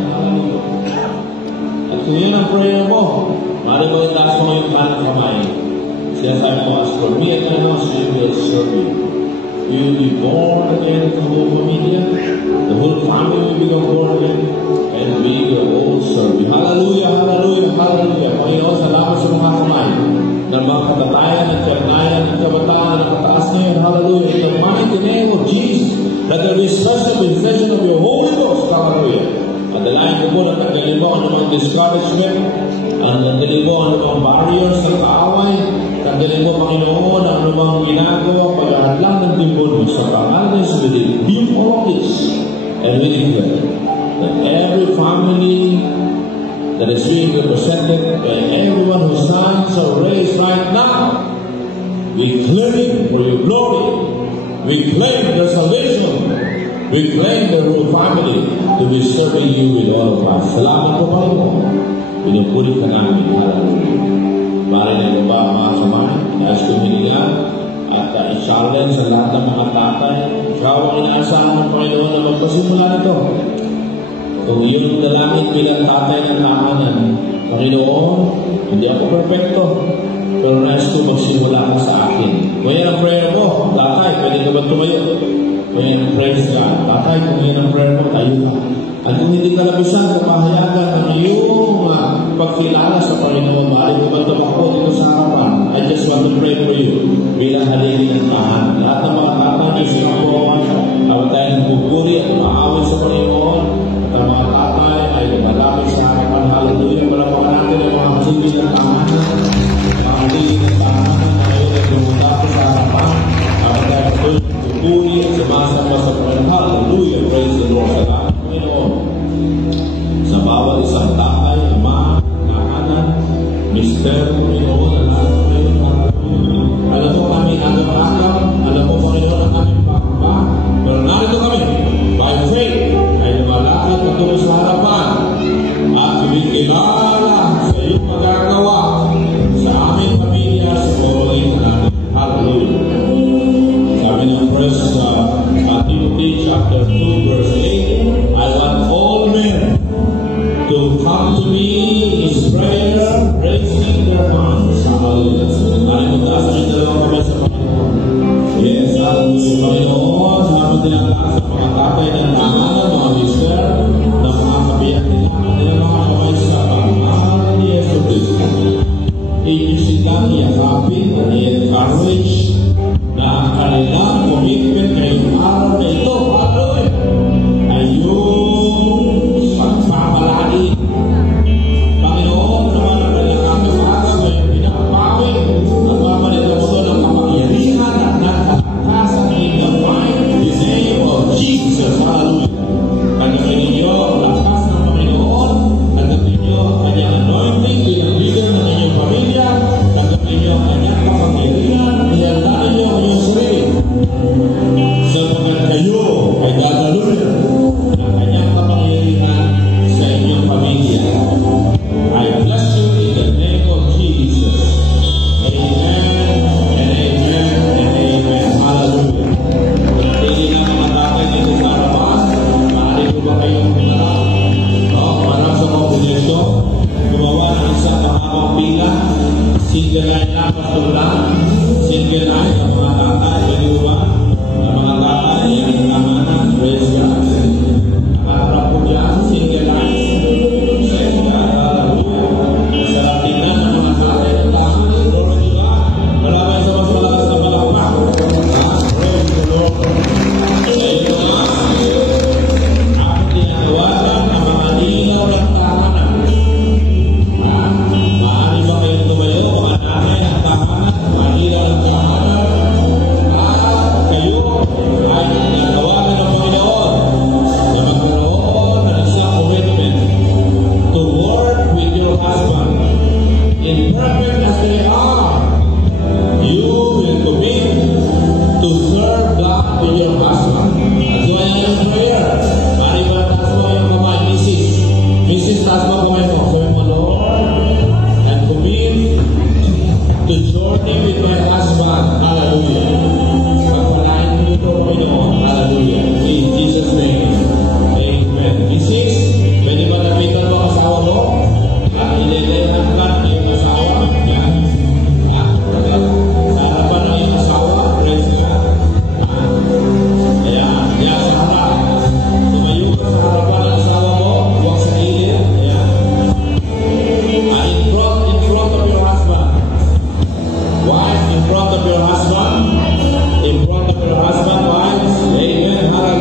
At kung yun ang prayer mo, maaari mo itaas mo yung kanang kamay. Sinasabi mo, as for me and my house, we will serve you. You will be born again, the whole familia. The whole family will become born again. And we will all serve you. Hallelujah, hallelujah, hallelujah. Panginoon, salamat sa mga kamay na mga katatayan at kagnayan at kabataan na nakataas ngayon. Hallelujah. In the mighty name of Jesus, that there is special possession of your Holy Ghost. Hallelujah. At dalayan ko po na tanggalin mo ang namang discouragement, ang tanggalin mo ang namang barriers sa kaaway, tanggalin mo, Panginoon, ang namang ginagawa, pag-ahadlang ng timbol mo sa pangalan sa within you all this, and we declare that every family that is being represented by everyone who stands or raised right We claim for your glory. We claim the salvation. We claim the whole family to be serving you with all of us. Salamat po, Panginoon. Pinupuri ka namin. Hallelujah. Bari na iba mga kamay, nais kong hinigan at i-challenge sa lahat ng mga tatay. Ikaw ang inaasahan ng Panginoon na magpasimula nito. Kung iyon ang dalangin bilang tatay ng tahanan, Panginoon, hindi ako perfecto, pero nais ko magsimula ka sa akin. Kung yan ang prayer mo, tatay, pwede ka ba tumayo? Kung yan ang praise God, tatay, kung yan ang prayer mo, tayo ka. At kung hindi ka labisan, kapahayagan ng iyong pagkilala sa Panginoon, maaari ko ba tumakbo dito sa harapan? I just want to pray for you bilang halili ng tahanan. Lahat ng mga tatay, sila po, tawag tayo ng pupuri at maawin sa Panginoon. At ang mga tatay ay malapit sa harapan. Hallelujah. Malapakan natin ang mga halili ng tahanan. Mga halili ng tahanan na ngayon ay lumunta sa harapan. Tawag tayo ng pupuri at sumasama sa Panginoon. Hallelujah. Praise the Lord. Salamat Panginoon. Sa bawat isang tatay, ama, tahanan, mister, Panginoon, ang lahat ng Panginoon. Alam mo kami agaw-agaw, alam mo Panginoon ang aming pakpa. Pero narito kami, by faith, ay lumalakad patungo sa harapan at kumikilala sa iyong magagawa sa aming pamilya sa poroling namin. Hallelujah. Sabi ng verse sa Timothy chapter 2 verse 8, I want all men to come to me in prayer, raising their hands. Hallelujah. Maraming mataas ang dalawang kamay sa Panginoon. Yes, hallelujah. Panginoon, salamat din ang taas sa mga tatay ng tahanan, mga mister, na mga kabiyak nila, kanilang mga kamay sa pagmahal ni Yesu Cristo. Iisita niya kapit na i-encourage na ang kanilang commitment ngayong araw na ito, hallelujah, ay yung pagpapalain. Panginoon, naman ang kanilang agaw-agaw ngayon pinapawin at mamalita mo ito ng kapangyarihan at nakatakasan in the mighty name of Jesus. Hallelujah. Tanggapin ninyo ang lakas ng Panginoon. Tanggapin ninyo ang kanyang anointing bilang leader ng inyong pamilya. Tanggapin ninyo ang kanyang kapangyarihan. Ilalala ninyo ang inyong sarili. Sapagkat kayo ay dadalunan ng kanyang kapangyarihan sa inyong pamilya. I bless you in the name of Jesus. Amen and amen and amen. Hallelujah. Pinatili na mga tatay dito sa harapan. Maaari ko ba kayong pinarap? Para sa congregation, gumawa ng isang mahabang pila. Single line na, pastor lang. Single line ng mga tatay. Pwede ba? Ng mga tatay, yan ang kamanan. Praise God. Nakaharap po yan. Single line. Praise God. Hallelujah. Masarap tingnan ng mga tatay ng tahanan. Glory to God. Maraming sa mas malakas na palakpak. Praise the Lord. Sa inyo nga. Ang tinatawagan ng mga ilaw ng tahanan. Maaari ba kayong tumayo? Mga nanay ang tahanan. Mga ilaw ng tahanan. Kayo ay tinatawagan ng Panginoon na magkaroon ng isang commitment to work with your husband. Imperfect as they are, you will commit to serve God with your husband. At so yan yung prayer. Mari ba taas mo yung kamay, Mrs. Mrs. taas mo kamay mo. Sabi mo, Lord, and commit to journey with my husband. Hallelujah. Pagpalain mo ito, Panginoon. Hallelujah. In Jesus' name. Amen. Mrs., pwede ba napitan mo ang asawa mo? At ililayan ka ng iyong asawa. Yan. Sa harapan ng iyong asawa. Praise God. Ayan. Yan sa harap. Tumayo ka sa harapan ng asawa mo. Huwag sa gilid. Ayan. In front of your husband. Wife, in front of your husband. In front of your husband, wives. Amen. Hallelujah.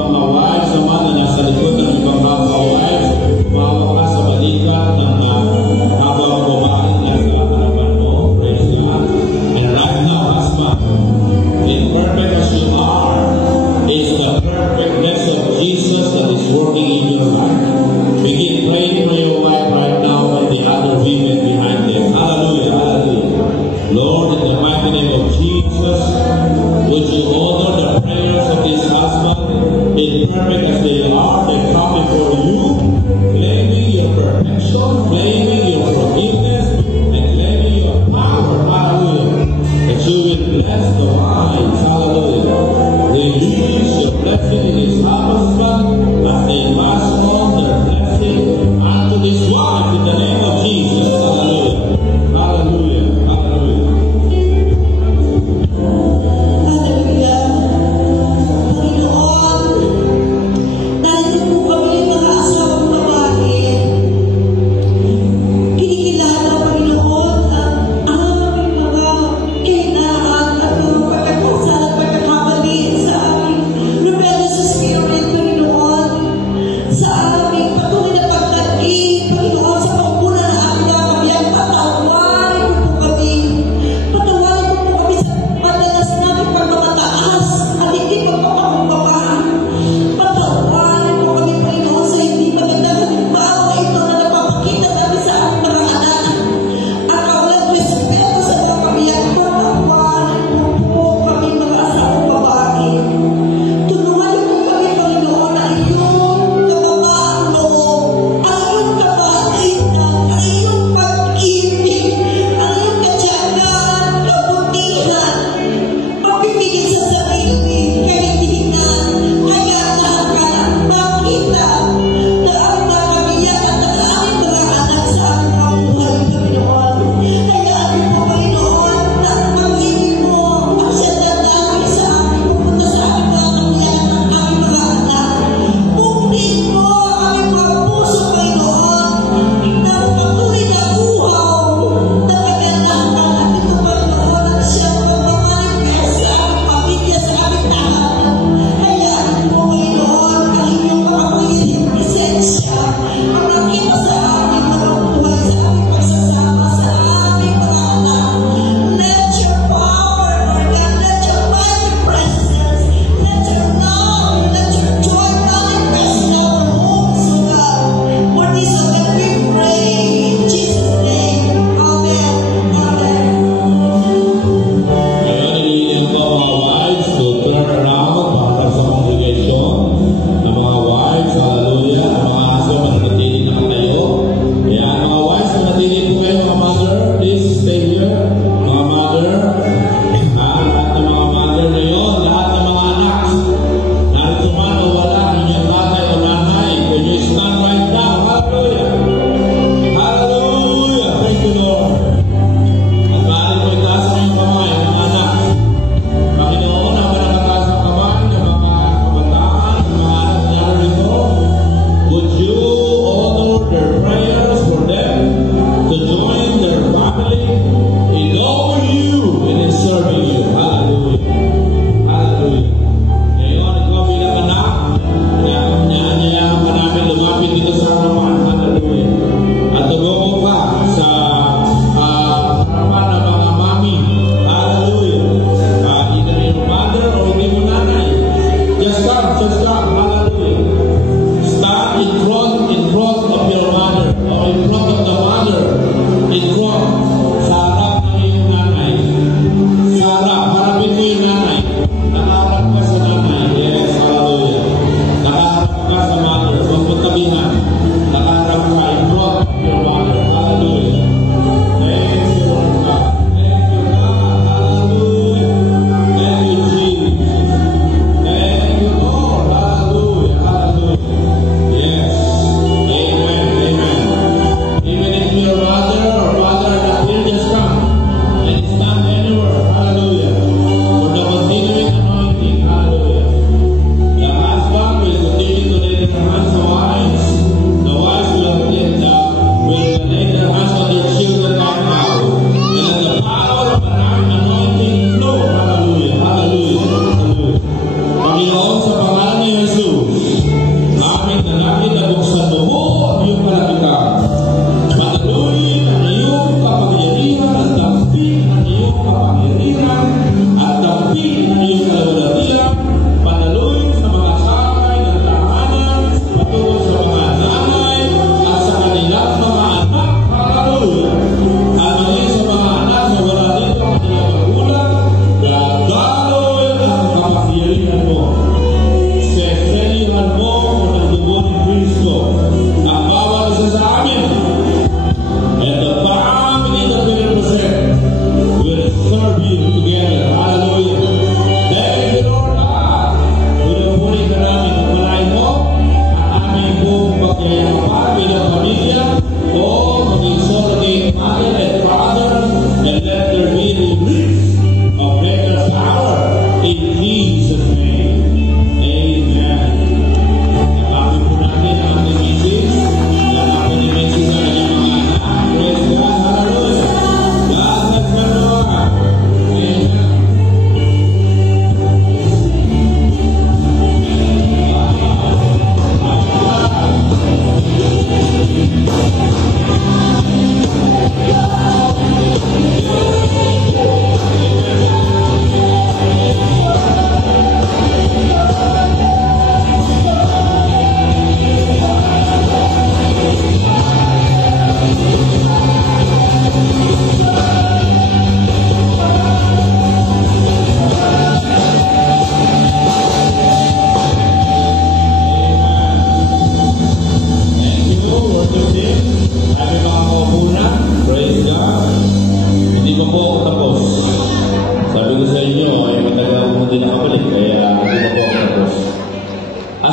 mga wives naman na nasa likod ng ibang mga wives, umawa ka sa balikat ng habang babae na sa harapan mo. Praise God. And right now, husband, imperfect as you are, is the perfectness of Jesus that is working in your life. Begin praying for your wife right now and the other women behind them. Hallelujah, hallelujah. Lord, in the mighty name of Jesus, would you honor the prayers of this husband, imperfect as they are, they come before you, claiming your perfection, claiming your forgiveness, and claiming your power. Hallelujah. That you will bless the minds. Hallelujah. Release your blessing in this husband as they pass on their blessing unto this wife in the name of Jesus. Hallelujah. Hallelujah. Hallelujah. Rebellious spirit.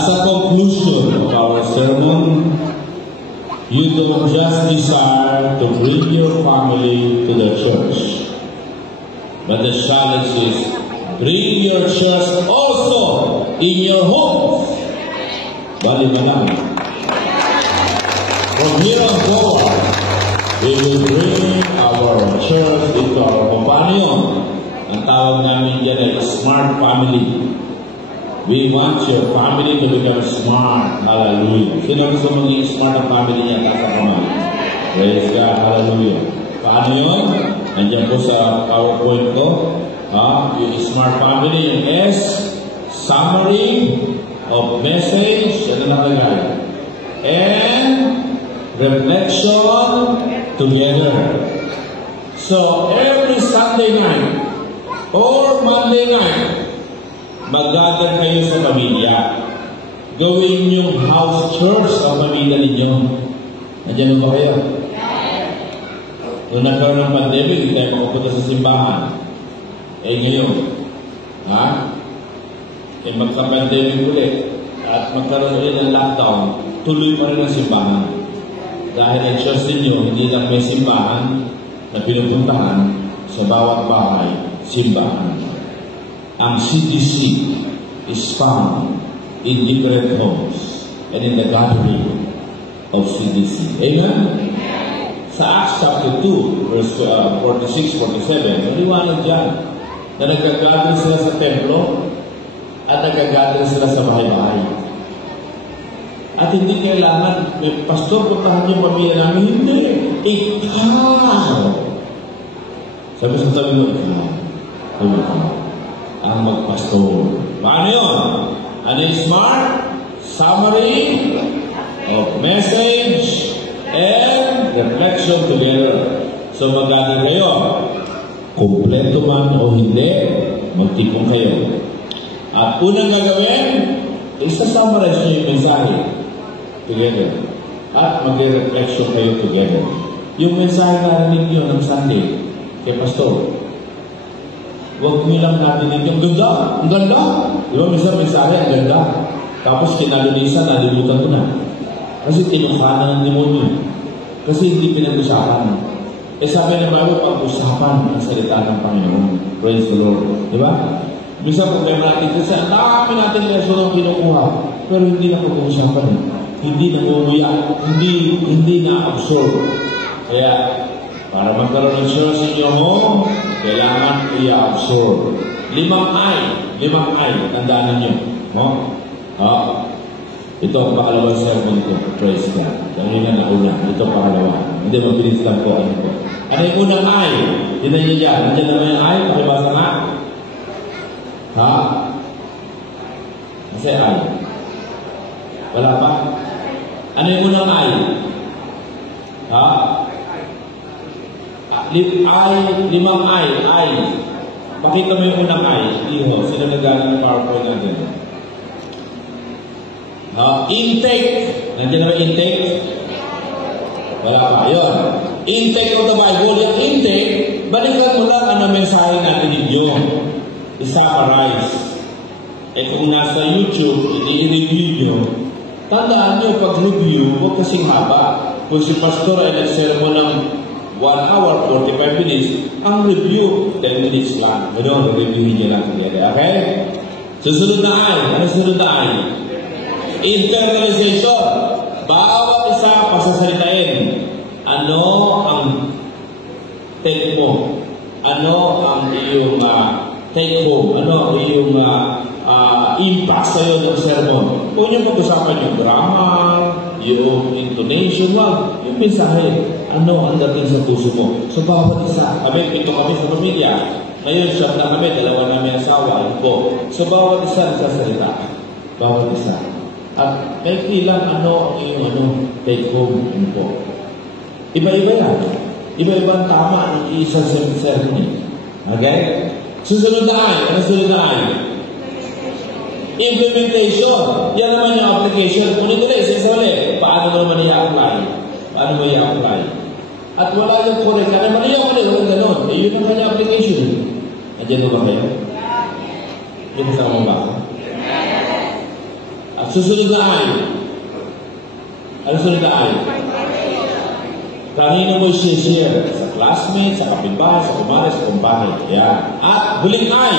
As a conclusion of our sermon, you don't just desire to bring your family to the church, but the challenge is bring your church also in your homes. Bali malang. From here on forward, we will bring our church into our companion. Ang tawag namin dyan ay smart family. We want your family to become smart. Hallelujah. Sino gusto maging smart ang family niya? Taas kamay. Praise God. Hallelujah. Paano yun? Nandiyan po sa PowerPoint ko. Yung smart family, yung S, summary of message, yan ang nakalagay. And reflection together. So, every Sunday night or Monday night, mag-gather kayo sa pamilya. Gawin yung house church ang pamilya ninyo. Nandiyan ba kayo? Nung nagkaroon ng pandemic, hindi tayo makapunta sa simbahan. Ngayon, magka-pandemic ulit at magkaroon ulit ng lockdown, tuloy pa rin ang simbahan. Dahil ang church ninyo, hindi lang may simbahan na pinupuntahan sa bawat bahay, simbahan. Ang CDC is found in different homes and in the gathering of CDC. Amen? Sa Acts chapter 2, verse 46-47, maliwanag dyan na nagkagather sila sa templo at nagkagather sila sa bahay-bahay. At hindi kailangan, may pastor, puntahan yung pamilya namin. Hindi. Ikaw. Sabi sa tabi mo, ikaw. Ang magpastor. Paano yun? Ano yung smart? Summary of message and reflection together. So mag-gather kayo. Kompleto man o hindi, magtipon kayo. At unang gagawin, isa-summarize nyo yung mensahe together. At mag-reflection kayo together. Yung mensahe na narinig nyo ng Sunday kay Pastor, huwag nyo lang natin yung ganda. Ang ganda. Di ba, minsan mensahe, ang ganda. Tapos kinalunisan, nalimutan ko na. Kasi tinukanan ng demonyo. Kasi hindi pinag-usapan. Sabi ng Bible, pag-usapan ang salita ng Panginoon. Praise the Lord. Di ba? Minsan problema natin kasi ang dami natin lesson ang kinukuha. Pero hindi na pag-usapan. Hindi na umuya. Hindi na absorb. Kaya, para magkaroon ng church in your home, kailangan i-absorb. 5 I. Tandaan ninyo. Ito ang pakalawang sermon ko. Praise God. Dahil na nauna. Ito ang pakalawa. Hindi, mabilis lang po. Ano yung unang I? Tinan niyo dyan. Nandiyan naman yung I. Pakibasa nga. Kasi I. Wala pa? Ano yung unang I? Limang I. Pakita mo yung unang I. Iho. Sino nagana ng PowerPoint natin? Intake. Nandiyan naman intake? Wala pa. Yun. Intake of the Bible. Yung intake, balikan mo lang ano mensahe natin ninyo. I-summarize. Kung nasa YouTube, i-review nyo, tandaan nyo, pag-review, huwag kasing haba. Kung si Pastor ay nag-sermon ng 1 hour, 45 minutes, ang review, 10 minutes lang. Reviewin nyo lang. Okay? Susunod na ay. Ano susunod na ay? Internalization. Bawat isa pasasalitain. Ano ang take mo? Ano ang iyong take home? Ano ang iyong impact sa'yo ng sermon? Kung yung pag-usapan yung grammar, yung intonation, yung mensahe, ano ang dating sa puso mo? So, bawat isa. Kami, 7 kami sa pamilya. Ngayon, 7 na kami, 2 namin asawa. So, bawat isa nagsasalita. Bawat isa. At kahit ilan, ano ang iyong take home po? Iba-iba yan. Iba-iba ang tama ng isang sermon. Okay? Susunod na ay. Ano susunod na ay? Implementation. Yan naman yung application. Ulit-ulit, isa ulit. Paano mo naman i-apply? Paano mo i-apply? At wala yung correct. Ano naman i-apply? Walang ganon. Yun ang kanyang application. Nandiyan mo ba kayo? Yung kasama ba? At Susunod na ay. Ano sunod na ay? Kanino mo share? Sa classmates, sa kapitbahay, sa kumare, sa kumpare. Yan. At huling ay,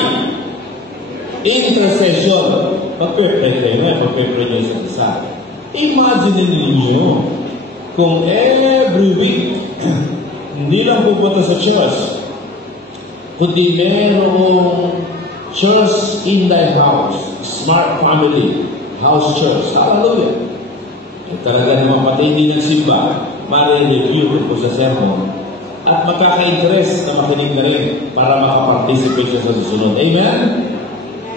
intercession. Pag-pray kayo na, pag-pray nyo sa isa. Imagine ninyo kung every week hindi lang pupunta sa church, kundi merong church in thy house, smart family, house church. Hallelujah! At talaga naman pati hindi nagsimba, ma-review ko sa sermon at magkaka-interest na makinig na rin para makaparticipate sa susunod. Amen?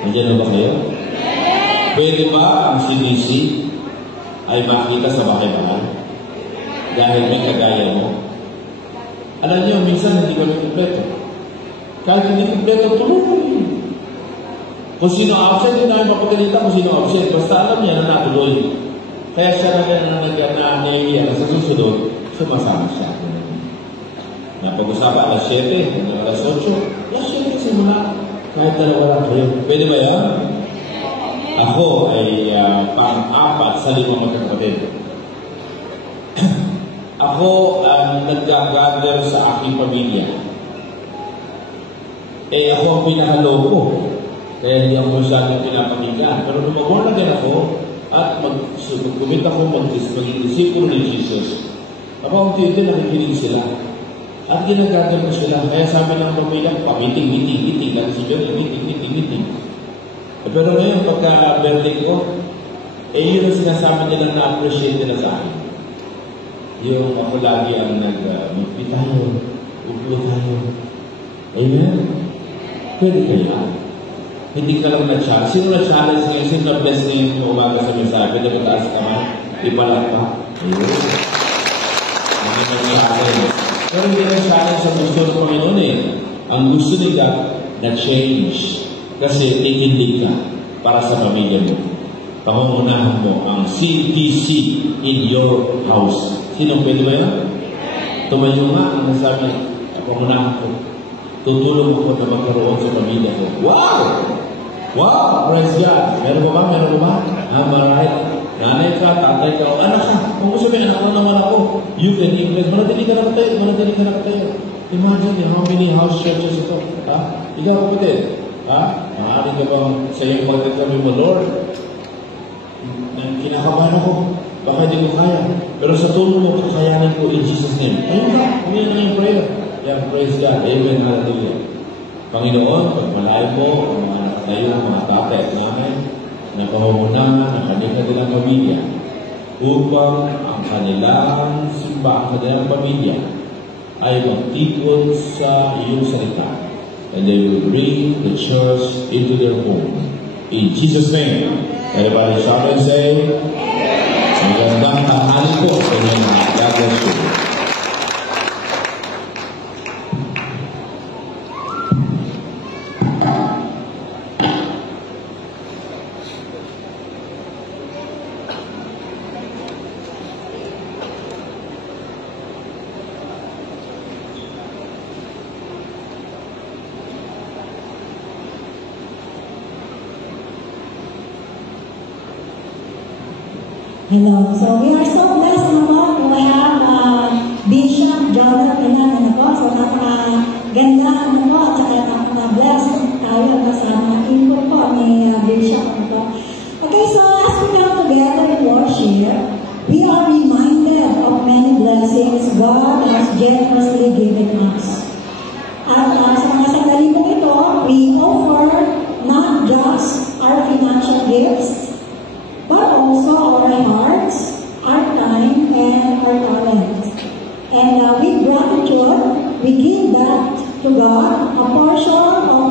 Nandiyan na ba kayo? Pwede ba ang CDC ay makita sa bahay-bahay? Dahil may kagaya mo? Alam niyo, minsan hindi kami kompleto. Kahit hindi kompleto, tulungan niyo. Kung sino absent, hindi namin mapagalita kung sino absent. Basta alam niya na natuloy. Kaya siya na nangyayari sa susunod, sumasama siya. Napag-usapan alas 7, alas 8, alas 7 simula. Kahit dalawa lang kayo. Pwede ba yan? Ako ay pang-apat sa 5 magkakapatid. Ako ang nag-gather sa aking pamilya. Ako ang pinakaloko. Kaya hindi ako masyadong pinapakinggan. Pero nung mag-born-again ako, at mag-commit ako maging disciple ni Jesus, ako ang tiyente nakikinig sila. At ginagather ko sila. Kaya sabi ng pamilya, meeting. Dahil si John, meeting. Pero ngayon, pagka-birthday ko, yun ang sinasabi nila na appreciate nila sa akin. Yung ako lagi ang mag-meet tayo, upo tayo. Amen? Pwede kaya? Hindi ka lang na-challenge. Sino na-challenge ngayon? Sino na-bless ngayon yung umaga sa mensahe? Pwede ba taas ka man? Ipalat pa? Ayun. Hindi na-challenge. Pero hindi na-challenge sa gusto ng Panginoon eh. Ang gusto nila, na-change. Kasi titindig ka para sa pamilya mo. Pangungunahan mo ang CDC in your house. Sino pwede ba yun? Tumayo nga ang nasabi, pangunahan ko. Tutulong ako na magkaroon sa pamilya ko. Wow! Wow! Praise God! Meron ba? Marahil. Nanay ka, tatay ka, o anak ka. Kung gusto mo, anak na naman ako. You can English. Manatili ka na tayo. Imagine how many house churches ito. Ha? Ikaw kapatid. Ha? Maaari ka bang sa iyong pagkakami mo, Lord? Kinakabahan ako. Baka hindi ko kaya. Pero sa tulong mo, kakayanan ko in Jesus' name. Ayun ba? Ayun na yung prayer. Yeah, praise God. Amen. Hallelujah. Panginoon, pagmalain mo ang mga nakatayo, mga tatay at nanay, na pamumunangan ng kanilang pamilya upang ang kanilang simbahan, kanilang pamilya ay magtipon sa iyong salita. And they will bring the church into their home. In Jesus' name. Everybody shout and say, magandang tanghali po sa inyo na God bless you. Hello. So we are so blessed naman to have Bishop Jonathan naman ako. So napakaganda naman po at napaka-blessed tayo kasama info po ni Bishop ako. Okay, so as we come together in worship, we are reminded of many blessings God has generously given us. At sa mga sandali po ito, we offer not just our financial gifts, but also our hearts, our time, and our talent. And with gratitude, we give back to God a portion of